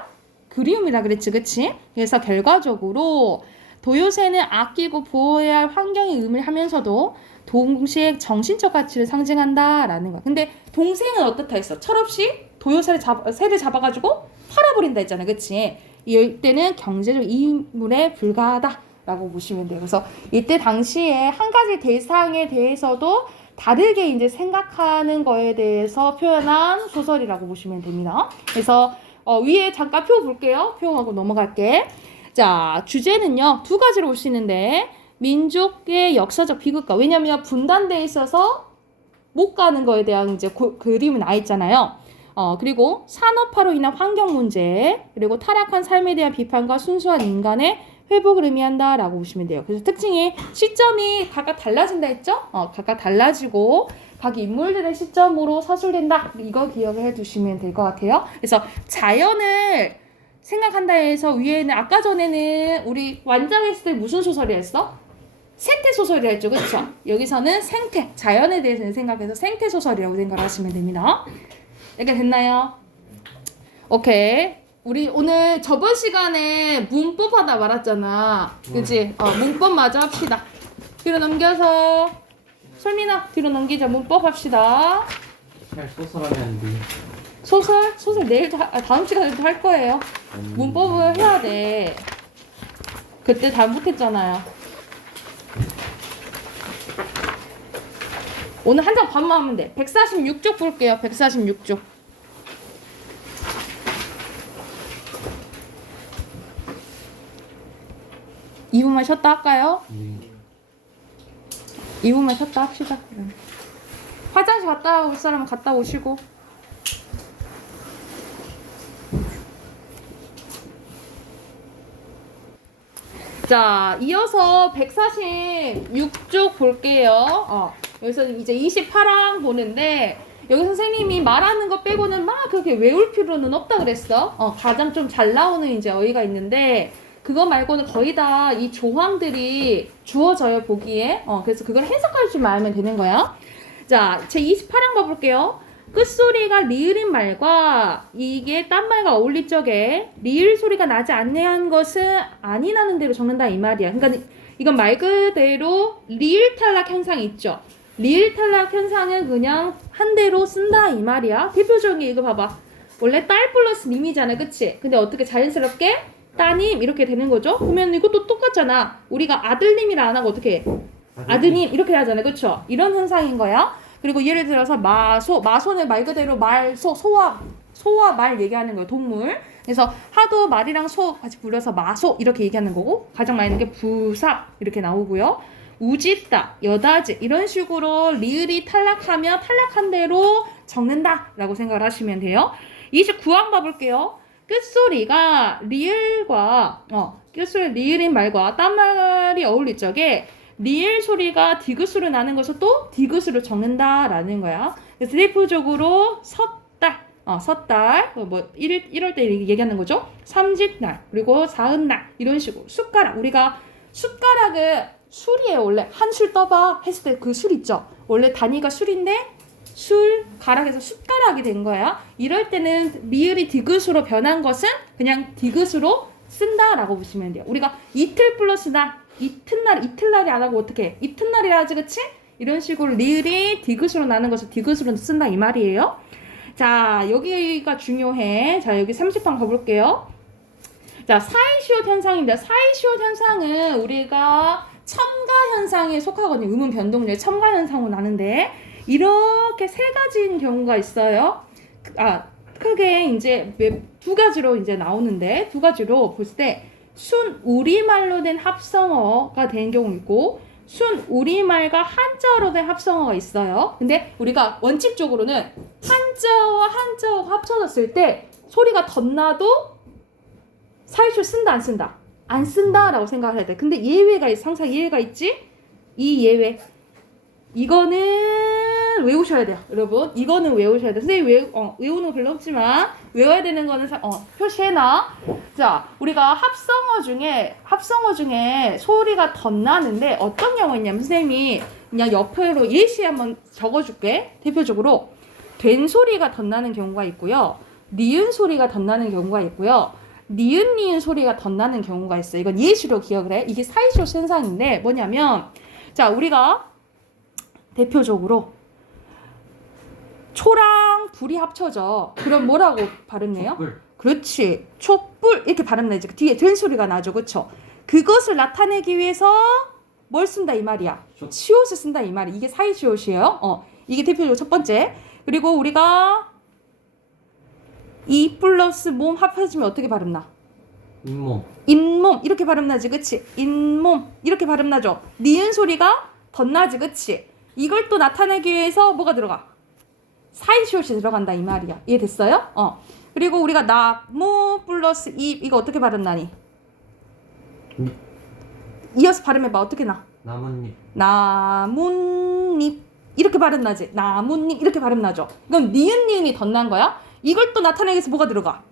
그리움이라 그랬지. 그치? 그래서 결과적으로 도요새는 아끼고 보호해야 할 환경의 의미를 하면서도 동시에 정신적 가치를 상징한다라는 거야. 근데 동생은 어떻다 했어? 철없이 새를 잡아가지고 팔아버린다 했잖아. 그치? 이때는 경제적 이익물에 불과하다라고 보시면 돼요. 그래서 이때 당시에 한 가지 대상에 대해서도 다르게 이제 생각하는 거에 대해서 표현한 소설이라고 보시면 됩니다. 그래서 위에 잠깐 표 볼게요. 표하고 넘어갈게. 자, 주제는요, 두 가지로 볼 수 있는데, 민족의 역사적 비극과, 왜냐면 분단돼 있어서 못 가는 거에 대한 이제 그림은 나 있잖아요. 그리고 산업화로 인한 환경 문제, 그리고 타락한 삶에 대한 비판과 순수한 인간의 회복을 의미한다라고 보시면 돼요. 그래서 특징이 시점이 각각 달라진다 했죠? 각각 달라지고, 각 인물들의 시점으로 서술된다. 이거 기억을 해두시면 될 것 같아요. 그래서 자연을 생각한다 해서 위에는 아까 전에는 우리 완장했을 때 무슨 소설이 했어? 생태 소설이라 했죠. 그렇죠? 여기서는 생태, 자연에 대해서 생각해서 생태 소설이라고 생각을 하시면 됩니다. 이렇게 됐나요? 오케이. 우리 오늘 저번 시간에 문법 하다 말았잖아. 그치? 문법 마저 합시다. 뒤로 넘겨서 솔민아 뒤로 넘기자. 문법 합시다. 잘 소설하면 안 돼. 소설 내일 다음 시간에도 할 거예요. 문법을 해야 돼. 그때 다 못했잖아요. 오늘 한 장 반만 하면 돼. 146쪽 볼게요. 146쪽. (2분만) 쉬었다 할까요? 2분만 쉬었다 합시다. 화장실 갔다 올 사람은 갔다 오시고. 자, 이어서 146쪽 볼게요. 여기서 이제 28항 보는데, 여기 선생님이 말하는 거 빼고는 막 그렇게 외울 필요는 없다 그랬어. 가장 좀 잘 나오는 이제 어휘가 있는데, 그거 말고는 거의 다 이 조항들이 주어져요, 보기에. 그래서 그걸 해석할 줄만 알면 되는 거야. 자, 제 28항 봐볼게요. 끝소리가 리을인 말과 이게 딴 말과 어울릴 적에 리을 소리가 나지 않는 것은 아니라는 대로 적는다 이 말이야. 그러니까 이건 말 그대로 리을 탈락 현상이 있죠. 리을 탈락 현상은 그냥 한 대로 쓴다 이 말이야. 대표적인 이거 봐봐. 원래 딸 플러스 님이잖아, 그치? 근데 어떻게 자연스럽게 따님 이렇게 되는 거죠? 그러면 이것도 똑같잖아. 우리가 아들님이라 안 하고 어떻게 해? 아드님 이렇게 하잖아요, 그쵸? 이런 현상인 거야. 그리고 예를 들어서 마소는 말 그대로 소와 말 얘기하는 거예요. 동물. 그래서 하도 말이랑 소 같이 불려서 마소 이렇게 얘기하는 거고, 가장 많이 있는 게 부사 이렇게 나오고요. 우짓다, 여다지 이런 식으로 리을이 탈락하면 탈락한 대로 적는다 라고 생각을 하시면 돼요. 29항 봐볼게요. 끝소리가 리을과 끝소리 리을인 말과 딴 말이 어울릴 적에 리을 소리가 디귿으로 나는 것을 또 디귿으로 적는다라는 거야. 그래서 대표적으로 섰다, 섣달, 뭐, 이럴 때 얘기하는 거죠. 삼십날, 그리고 사흔날, 이런 식으로. 숟가락, 우리가 숟가락을 술이에요, 원래. 한 술 떠봐 했을 때 그 술 있죠. 원래 단위가 술인데, 술, 가락에서 숟가락이 된 거야. 이럴 때는 리을이 디귿으로 변한 것은 그냥 디귿으로 쓴다라고 보시면 돼요. 우리가 이틀 플러스 날, 이틀날이 안 하고 어떻게 해? 이튿날이라 하지, 그치? 이런 식으로 리을이 디귿으로 나는 것을 디귿으로 쓴다 이 말이에요. 자, 여기가 중요해. 자, 여기 30번 가볼게요. 자, 사이시옷 현상입니다. 사이시옷 현상은 우리가 첨가 현상에 속하거든요. 음운 변동률 첨가 현상으로 나는데 이렇게 세 가지인 경우가 있어요. 크게 이제 두 가지로 이제 나오는데 두 가지로 볼 때 순 우리말로 된 합성어가 된 경우 있고 순 우리말과 한자어로 된 합성어가 있어요. 근데 우리가 원칙적으로는 한자어와 한자어가 합쳐졌을 때 소리가 덧나도 사이쇼 쓴다 안 쓴다? 안 쓴다라고 생각을 해야 돼. 근데 예외가 있어. 항상 예외가 있지? 이 예외. 이거는 외우셔야 돼요. 여러분. 이거는 외우셔야 돼요. 선생님 외우는 거 별로 없지만 외워야 되는 거는 표시해놔. 자, 우리가 합성어 중에 소리가 덧나는데 어떤 경우가 있냐면 선생님이 그냥 옆으로 예시 한번 적어줄게. 대표적으로 된 소리가 덧나는 경우가 있고요. 니은 소리가 덧나는 경우가 있고요. 니은 소리가 덧나는 경우가 있어요. 이건 예시로 기억을 해. 이게 사이쇼 현상인데 뭐냐면 자, 우리가 대표적으로 초랑 불이 합쳐져. 그럼 뭐라고 발음해요? 촛불. 그렇지. 촛불 이렇게 발음 나지. 뒤에 된 소리가 나죠. 그렇죠? 그것을 나타내기 위해서 뭘 쓴다 이 말이야. 시옷을 쓴다 이 말이. 이게 사이시옷이에요. 이게 대표적으로 첫 번째. 그리고 우리가 이 플러스 몸 합해지면 어떻게 발음 나? 잇몸. 잇몸 이렇게 발음 나지. 그치? 잇몸 이렇게 발음 나죠. 니은 소리가 덧나지. 그치? 이걸 또 나타내기 위해서 뭐가 들어가? 사이시옷이 들어간다 이 말이야. 이해됐어요? 그리고 우리가 나무 플러스 잎 이거 어떻게 발음 나니? 이어서 발음해봐. 어떻게 나? 나뭇잎. 나뭇잎 이렇게 발음 나지. 나뭇잎 이렇게 발음 나죠. 이건 니은이 덧난 거야. 이걸 또 나타내기 위해서 뭐가 들어가?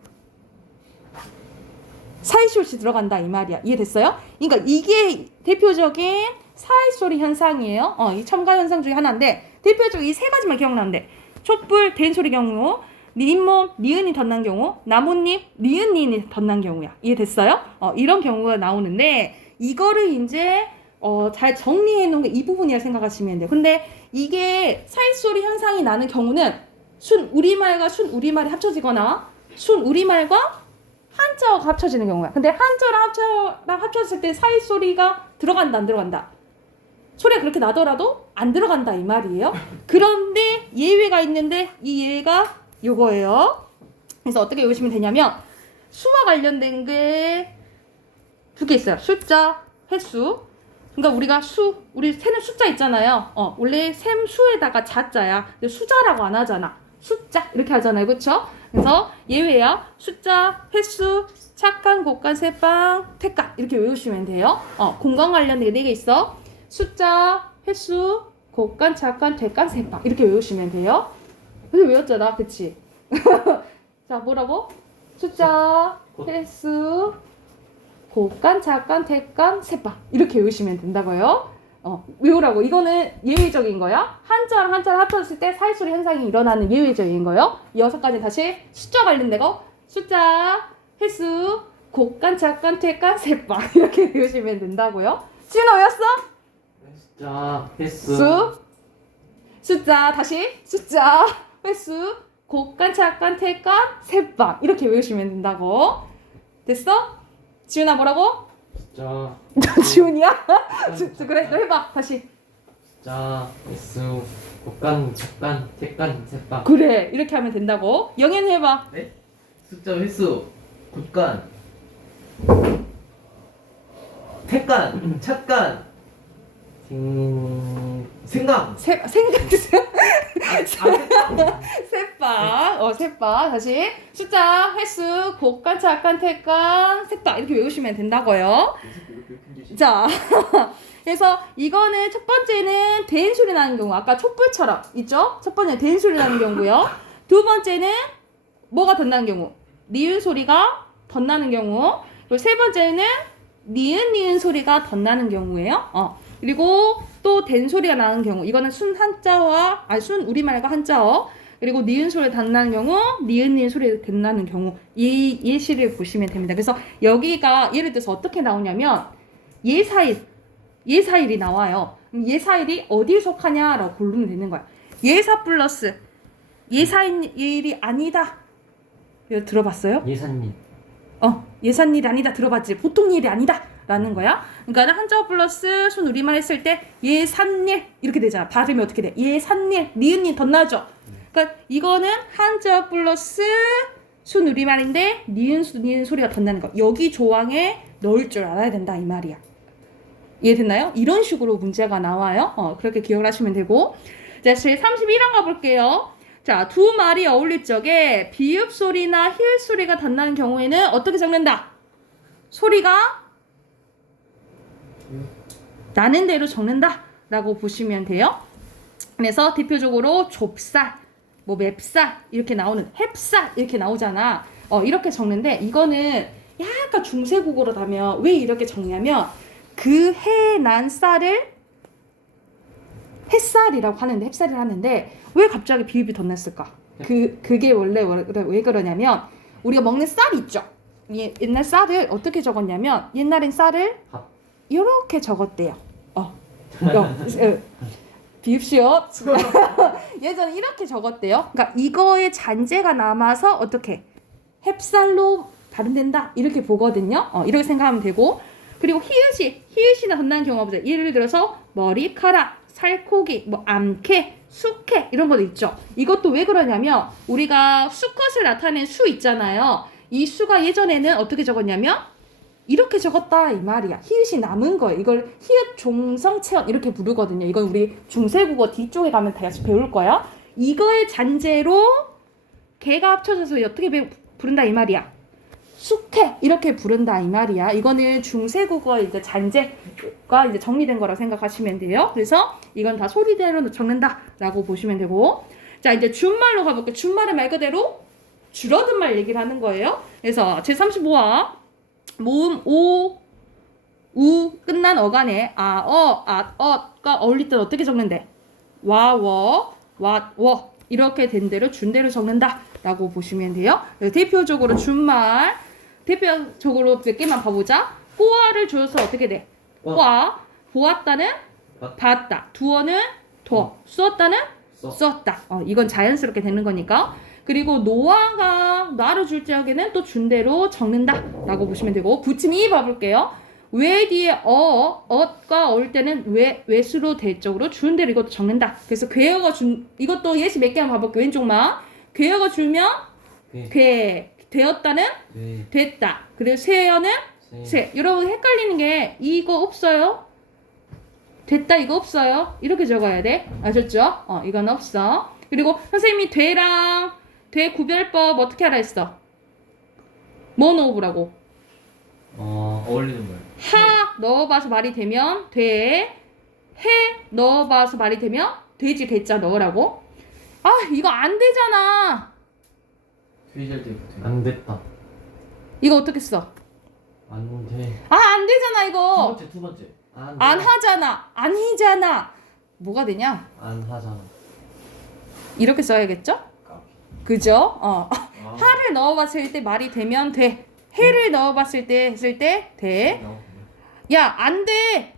사이시옷이 들어간다 이 말이야. 이해됐어요? 그러니까 이게 대표적인 사이소리 현상이에요. 이 첨가 현상 중에 하나인데 대표적으로 이 세 가지만 기억나는데 촛불 된 소리 경우, 잇몸 니은이 덧난 경우, 나뭇잎 니은이 덧난 경우야. 이해됐어요? 이런 경우가 나오는데 이거를 이제 잘 정리해 놓은 게 이 부분이라 생각하시면 돼요. 근데 이게 사이소리 현상이 나는 경우는 순 우리말과 순 우리말이 합쳐지거나 순 우리말과 한자어가 합쳐지는 경우야. 근데 한자랑 합쳐졌을 때 사이소리가 들어간다 안 들어간다? 소리가 그렇게 나더라도 안 들어간다 이 말이에요. 그런데 예외가 있는데 이 예외가 요거예요. 그래서 어떻게 외우시면 되냐면 수와 관련된 게 두 개 있어요. 숫자, 횟수. 그러니까 우리가 우리 세는 숫자 있잖아요. 원래 셈 수에다가 자자야. 근데 수자라고 안 하잖아. 숫자 이렇게 하잖아요. 그렇죠? 그래서 예외야. 숫자, 횟수, 착간, 곶간, 세빵, 택간 이렇게 외우시면 돼요. 공간 관련된 게 4개 있어. 숫자, 횟수, 곶간, 착간, 택간, 세빵 이렇게 외우시면 돼요. 그래서 외웠잖아. 그치? 자, 뭐라고? 숫자, 횟수, 곶간, 착간, 택간, 세빵 이렇게 외우시면 된다고요. 외우라고. 이거는 예외적인 거야. 한자랑 한자를 합쳐졌을 때 사이소리 현상이 일어나는 예외적인 거요. 이 6가지 다시 숫자 관련된 거. 숫자, 횟수, 곶간, 착간, 택간, 세빵 이렇게 외우시면 된다고요. 지은아 외웠어? 숫자, 횟수. 숫자 다시 숫자, 횟수, 곶간, 착간, 택간, 세빵 이렇게 외우시면 된다고. 됐어? 지은아 뭐라고? 숫자. 지훈이야? 그래 너 해봐 다시. 숫자, 횟수, 곶간, 착간, 택간, 세빵. 그래 이렇게 하면 된다고. 영애는 해봐. 네? 숫자 횟수 곶간 택간 착간 생강 새빵. 새빵. 다시. 숫자, 횟수, 곶간, 착간, 택간, 새빵. 이렇게 외우시면 된다고요. 자. 그래서 이거는 첫 번째는 된 소리 나는 경우. 아까 촛불처럼 있죠? 첫 번째는 된 소리 나는 경우고요. 두 번째는 뭐가 덧나는 경우? 니은 소리가 덧나는 경우. 그리고 세 번째는 니은 소리가 덧나는 경우예요. 그리고 또 된 소리가 나는 경우. 이거는 순 한자와 순 우리말과 한자어. 그리고 니은 소리 덧나는 경우, 니은 소리 덧나는 경우. 이 예시를 보시면 됩니다. 그래서 여기가 예를 들어서 어떻게 나오냐면 예사일이 나와요. 그럼 예사일이 어디에 속하냐라고 고르면 되는 거야. 예사 플러스 예사일이 아니다. 이거 들어봤어요? 예산님. 예산일이 아니다 들어봤지. 보통 일이 아니다 라는 거야. 그러니까 한자어 플러스 순 우리말 했을 때 예산일 이렇게 되잖아. 발음이 어떻게 돼? 예산일 니은이 덧나죠. 그러니까 이거는 한자어 플러스 순 우리말인데 니은 소리가 덧나는 거. 여기 조항에 넣을 줄 알아야 된다 이 말이야. 이해됐나요? 이런 식으로 문제가 나와요. 그렇게 기억을 하시면 되고. 자, 제 31번 가볼게요. 자, 두 말이 어울릴 적에 비읍 소리나 히읗 소리가 덧나는 경우에는 어떻게 적는다? 소리가 나는 대로 적는다 라고 보시면 돼요. 그래서 대표적으로 좁쌀, 뭐 맵쌀 이렇게 나오는 햅쌀 이렇게 나오잖아. 이렇게 적는데 이거는 약간 중세국어로 가면 왜 이렇게 적냐면 그 해 난 쌀을 햇살이라고 하는데 햅쌀이라고 하는데 왜 갑자기 비읍이 덧났을까? 그게 원래 왜 그러냐면 우리가 먹는 쌀 있죠. 옛날 쌀을 어떻게 적었냐면 옛날엔 쌀을 이렇게 적었대요. 비읍시오. 예전에 이렇게 적었대요. 그러니까 이거의 잔재가 남아서 어떻게 햅쌀로 발음된다 이렇게 보거든요. 이렇게 생각하면 되고. 그리고 히읗이나 덧나는 경우가 보자. 예를 들어서 머리카락, 살코기, 뭐 암캐, 수캐 이런 것도 있죠. 이것도 왜 그러냐면 우리가 수컷을 나타낸 수 있잖아요. 이 수가 예전에는 어떻게 적었냐면 이렇게 적었다 이 말이야. 히읗이 남은 거예요. 이걸 히읗 종성 체언 이렇게 부르거든요. 이건 우리 중세국어 뒤쪽에 가면 다시 배울 거야. 이거의 잔재로 개가 합쳐져서 어떻게 부른다 이 말이야. 숙회 이렇게 부른다 이 말이야. 이거는 중세국어 이제 잔재가 이제 정리된 거라고 생각하시면 돼요. 그래서 이건 다 소리대로 적는다라고 보시면 되고. 자, 이제 준말로 가볼게요. 준말은 말 그대로 줄어든 말 얘기를 하는 거예요. 그래서 제35화 모음 오, 우 끝난 어간에 아, 가 어울릴 때 어떻게 적는데? 와, 워, 와, 워 이렇게 된 대로 준대로 적는다라고 보시면 돼요. 대표적으로 준말 대표적으로 몇 개만 봐보자. 꼬아를 줘서 어떻게 돼? 꼬아. 보았다는 봤다. 두어는 둬. 쏘았다는 썼다. 이건 자연스럽게 되는 거니까. 그리고 노아가 나를 줄 적에는 또 준대로 적는다라고 보시면 되고. 부침이 봐볼게요. 왜 뒤에 엇과 어울 때는 외수로 대적으로 준대로 이것도 적는다. 그래서 괴어가 이것도 예시 몇 개만 봐볼게요. 왼쪽만. 괴어가 줄면 되었다는 됐다. 그리고 세어는 세. 여러분 헷갈리는 게 이거 없어요? 됐다 이거 없어요? 이렇게 적어야 돼. 아셨죠? 이건 없어. 그리고 선생님이 되랑 돼 구별법 어떻게 하라 했어? 뭐 넣어보라고? 어울리는 말. 하 넣어봐서 말이 되면 돼. 해 넣어봐서 말이 되면 돼지 대자 넣으라고. 이거 안 되잖아. 뒤질 때 안 됐다. 이거 어떻게 써? 안 돼. 안 되잖아 이거. 두 번째. 안 하잖아. 아니잖아. 뭐가 되냐? 안 하잖아. 이렇게 써야겠죠? 그죠? 하를 넣어봤을 때 말이 되면 돼. 해를 넣어봤을 때 했을 때 돼. 야, 안 돼.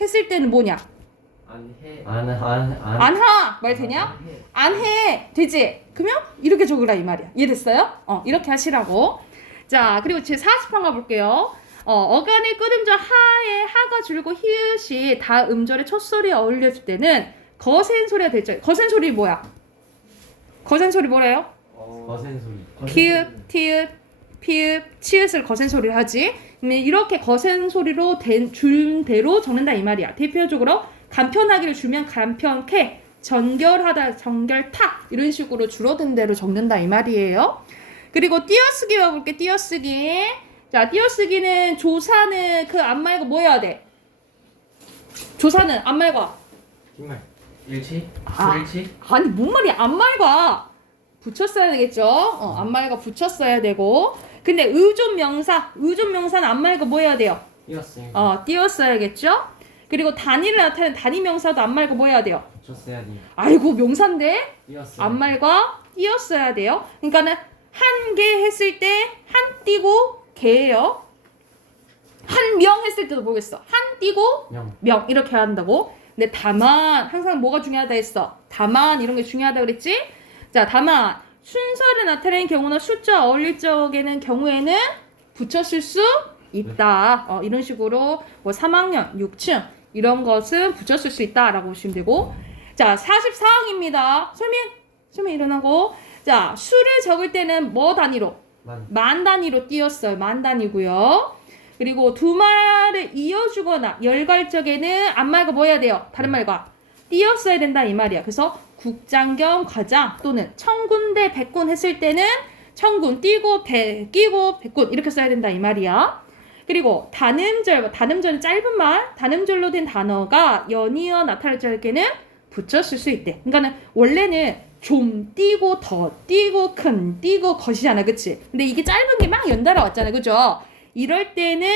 했을 때는 뭐냐? 안 하. 말 되냐? 안 해. 되지? 그러면 이렇게 적으라 이 말이야. 이해됐어요? 이렇게 하시라고. 자, 그리고 제 40번 가볼게요. 어간의 끝음절 하에 하가 줄고 히읗이 다 음절의 첫 소리에 어울렸을 때는 거센 소리가 됐죠. 거센 소리 뭐야? 거센 소리 뭐래요? 거센 소리. 피읍, 티읍, 피읍, 치읓을 거센 소리를 하지. 이렇게 거센 소리로 준 대로 적는다 이 말이야. 대표적으로 간편하기를 주면 간편케, 전결하다, 전결타 이런 식으로 줄어든 대로 적는다 이 말이에요. 그리고 띄어쓰기 해볼게. 띄어쓰기. 자, 띄어쓰기는 조사는 그 안 말고 뭐 해야 돼? 조사는 안 말고 뒷말. 일치? 아. 일치? 아니 뭔 말이야 안 말고 붙였어야 되겠죠? 앞말과 붙였어야 되고. 근데 의존명사는 앞말과 뭐 해야 돼요? 띄었어요. 띄었어야겠죠? 그리고 단위를 나타내는 단위명사도 앞말과 뭐 해야 돼요? 붙였어야 돼. 아이고, 명사인데? 띄었어요. 앞말과 띄었어야 돼요. 그러니까는 한 개 했을 때 한 띄고 개예요. 한 명 했을 때도 뭐겠어? 한 띄고 명 이렇게 한다고. 근데 다만 항상 뭐가 중요하다 했어? 다만 이런 게 중요하다 그랬지? 자, 다만 순서를 나타내는 경우나 숫자 어울릴 적에는 경우에는 붙였을 수 있다. 이런 식으로 뭐 3학년, 6층 이런 것은 붙였을 수 있다라고 보시면 되고. 자, 44항입니다. 소민 일어나고. 자, 수를 적을 때는 뭐 단위로? 만 단위로 띄었어요. 만 단위고요. 그리고 두 말을 이어주거나 열갈 적에는 앞말과 뭐 해야 돼요? 다른 말과 띄었어야 된다 이 말이야. 그래서 국장 겸 과장 또는 천군대 백군 했을 때는 천군 띄고 끼고 백군 이렇게 써야 된다 이 말이야. 그리고 단음절은 짧은 말, 단음절로 된 단어가 연이어 나타날 적에는 붙였을 수 있대. 그러니까는 원래는 좀 띄고 더 띄고 큰 띄고 것이잖아, 그치? 근데 이게 짧은 게 막 연달아 왔잖아, 그죠? 이럴 때는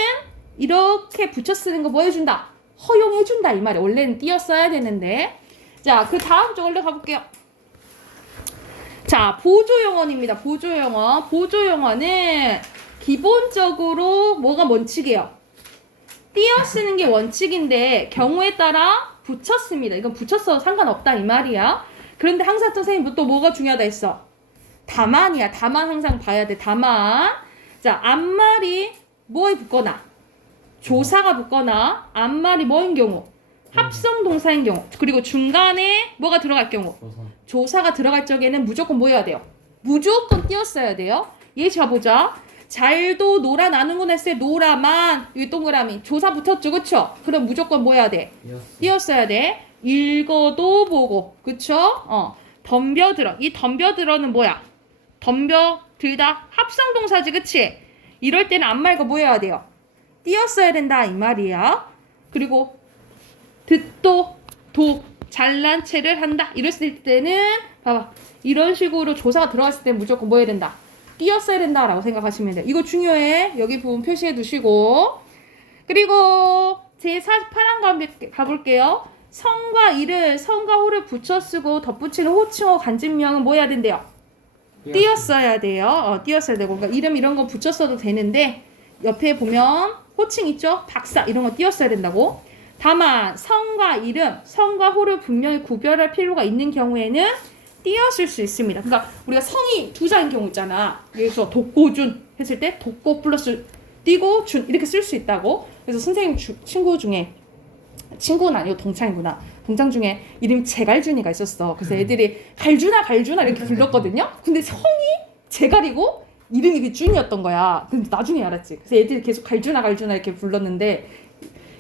이렇게 붙여 쓰는 거 뭐 해준다? 허용해준다 이 말이야. 원래는 띄었어야 되는데. 자, 그 다음 쪽 올려 가볼게요. 자, 보조용언입니다. 보조용언은 기본적으로 뭐가 원칙이에요? 띄어 쓰는 게 원칙인데 경우에 따라 붙였습니다. 이건 붙였어도 상관없다 이 말이야. 그런데 항상 선생님 또 뭐가 중요하다 했어? 다만이야. 다만 항상 봐야 돼. 다만. 자, 앞말이 뭐에 붙거나 조사가 붙거나 앞말이 뭐인 경우? 합성 동사인 경우. 그리고 중간에 뭐가 들어갈 경우? 조사가 들어갈 적에는 무조건 뭐 해야 돼요? 무조건 띄었어야 돼요. 얘 잡보자. 잘도 놀아 나누곤 했을 때 놀아만 여기 동그라미 조사 붙었죠, 그쵸? 그럼 무조건 뭐 해야 돼? 띄었어야 돼. 읽어도 보고, 그쵸? 덤벼들어. 이 덤벼들어는 뭐야? 덤벼들다 합성동사지, 그치? 이럴 때는 앞말과 뭐 해야 돼요? 띄었어야 된다 이 말이야. 그리고 듣도 잘난 체를 한다 이랬을 때는 봐봐, 이런 식으로 조사가 들어갔을 때는 무조건 뭐 해야 된다? 띄었어야 된다라고 생각하시면 돼요. 이거 중요해. 여기 부분 표시해 두시고. 그리고 제 48항 가볼게요. 성과 이를, 성과 호를 붙여 쓰고 덧붙이는 호칭어 간집명은 뭐 해야 된대요? 띄었어야 돼요. 띄었어야 되고. 그러니까 이름 이런 거 붙여 써도 되는데 옆에 보면 호칭 있죠? 박사 이런 거 띄었어야 된다고. 다만 성과 이름, 성과 호를 분명히 구별할 필요가 있는 경우에는 띄었을 수 있습니다. 그러니까 우리가 성이 두 자인 경우 있잖아. 그래서 독고준 했을 때 독고 플러스 띄고 준 이렇게 쓸 수 있다고. 그래서 선생님 친구 중에, 친구는 아니고 동창이구나. 동창 중에 이름이 제갈준이가 있었어. 그래서 애들이 갈준아 이렇게 불렀거든요. 근데 성이 제갈이고 이름이 그 준이었던 거야. 근데 나중에 알았지. 그래서 애들이 계속 갈준아 이렇게 불렀는데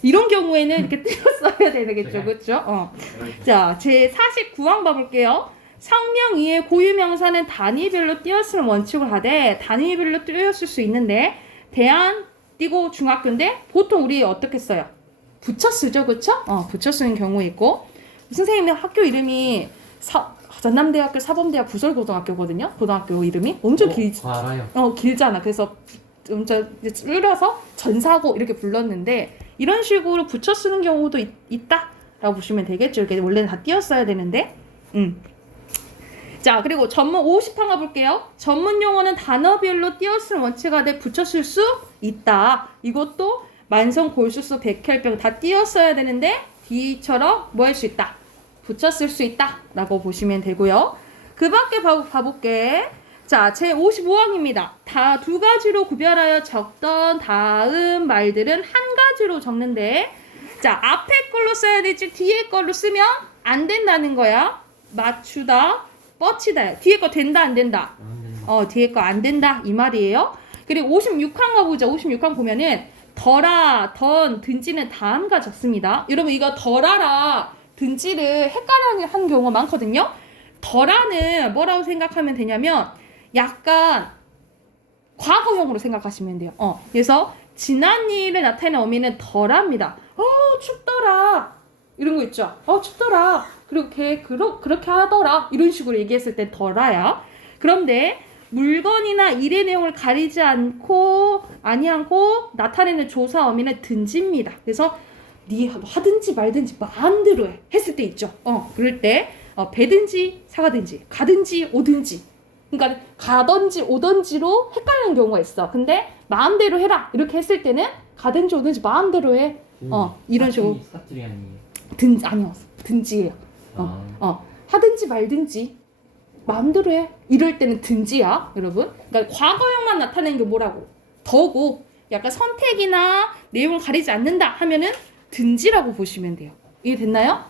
이런 경우에는 이렇게 띄었어야 되겠죠, 그렇죠? 자, 제 49항 봐볼게요. 성명 이외 고유명사는 단위별로 띄었을 원칙을 하되 단위별로 띄었을 수 있는데 대안 띄고 중학교인데 보통 우리 어떻게 써요? 붙여 쓰죠, 그쵸? 붙여 쓰는 경우 있고. 선생님의 학교 이름이 전남대학교 사범대학 부설고등학교거든요. 고등학교 이름이 엄청 알아요. 길잖아. 그래서 줄여서 전사고 이렇게 불렀는데 이런 식으로 붙여 쓰는 경우도 있다라고 보시면 되겠죠. 이게 원래는 다 띄었어야 되는데. 자, 그리고 전문 50항 가볼게요. 전문 용어는 단어별로 띄었을 원칙가 돼 붙였을 수 있다. 이것도 만성, 골수수, 백혈병 다 띄었어야 되는데 D처럼 뭐 할 수 있다? 붙였을 수 있다 라고 보시면 되고요. 그 밖에 봐볼게. 자, 제 55항입니다. 다 두 가지로 구별하여 적던 다음 말들은 한 가지로 적는데, 자, 앞에 걸로 써야 될지 뒤에 걸로 쓰면 안 된다는 거야. 맞추다, 뻗치다. 뒤에 거 된다 안 된다? 뒤에 거 안 된다 이 말이에요. 그리고 56항 가보자. 56항 보면은 덜아, 던, 든지는 다음과 적습니다. 여러분 이거 덜아라, 든지를 헷갈려하는 경우가 많거든요. 덜아는 뭐라고 생각하면 되냐면 약간 과거형으로 생각하시면 돼요. 그래서 지난 일을 나타내는 어미는 덜합니다. 춥더라 이런 거 있죠. 춥더라. 그리고 걔 그렇게 하더라 이런 식으로 얘기했을 때 덜아야. 그런데 물건이나 일의 내용을 가리지 않고 아니하고 나타내는 조사 어미는 든지입니다. 그래서 네 하든지 말든지 마음대로 해 했을 때 있죠. 그럴 때 배든지 사가든지 가든지 오든지, 그러니까 가든지 오든지로 헷갈리는 경우가 있어. 근데 마음대로 해라 이렇게 했을 때는 가든지 오든지 마음대로 해. 이런 식으로 사투리 아니에요. 아니요 든지예요. 아. 하든지 말든지 마음대로 해. 이럴 때는 든지야, 여러분. 그러니까 과거형만 나타내는 게 뭐라고? 더고 약간 선택이나 내용을 가리지 않는다 하면은 든지라고 보시면 돼요. 이해됐나요?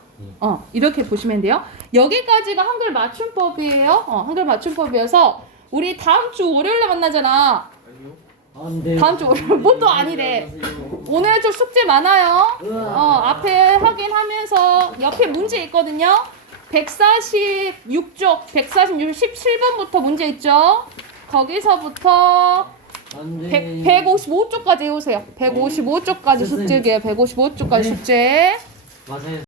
이렇게 보시면 돼요. 여기까지가 한글 맞춤법이에요. 한글 맞춤법이어서 우리 다음 주 월요일에 만나잖아. 아니요. 안 돼. 다음 주 월요일 뭐도 아니래. 오늘 좀 숙제 많아요. 앞에 확인하면서 옆에 문제 있거든요. 146쪽, 17번부터 문제 있죠. 거기서부터 안 돼. 155쪽까지 해오세요. 155쪽까지 숙제게요. 155쪽까지 숙제. 맞아요.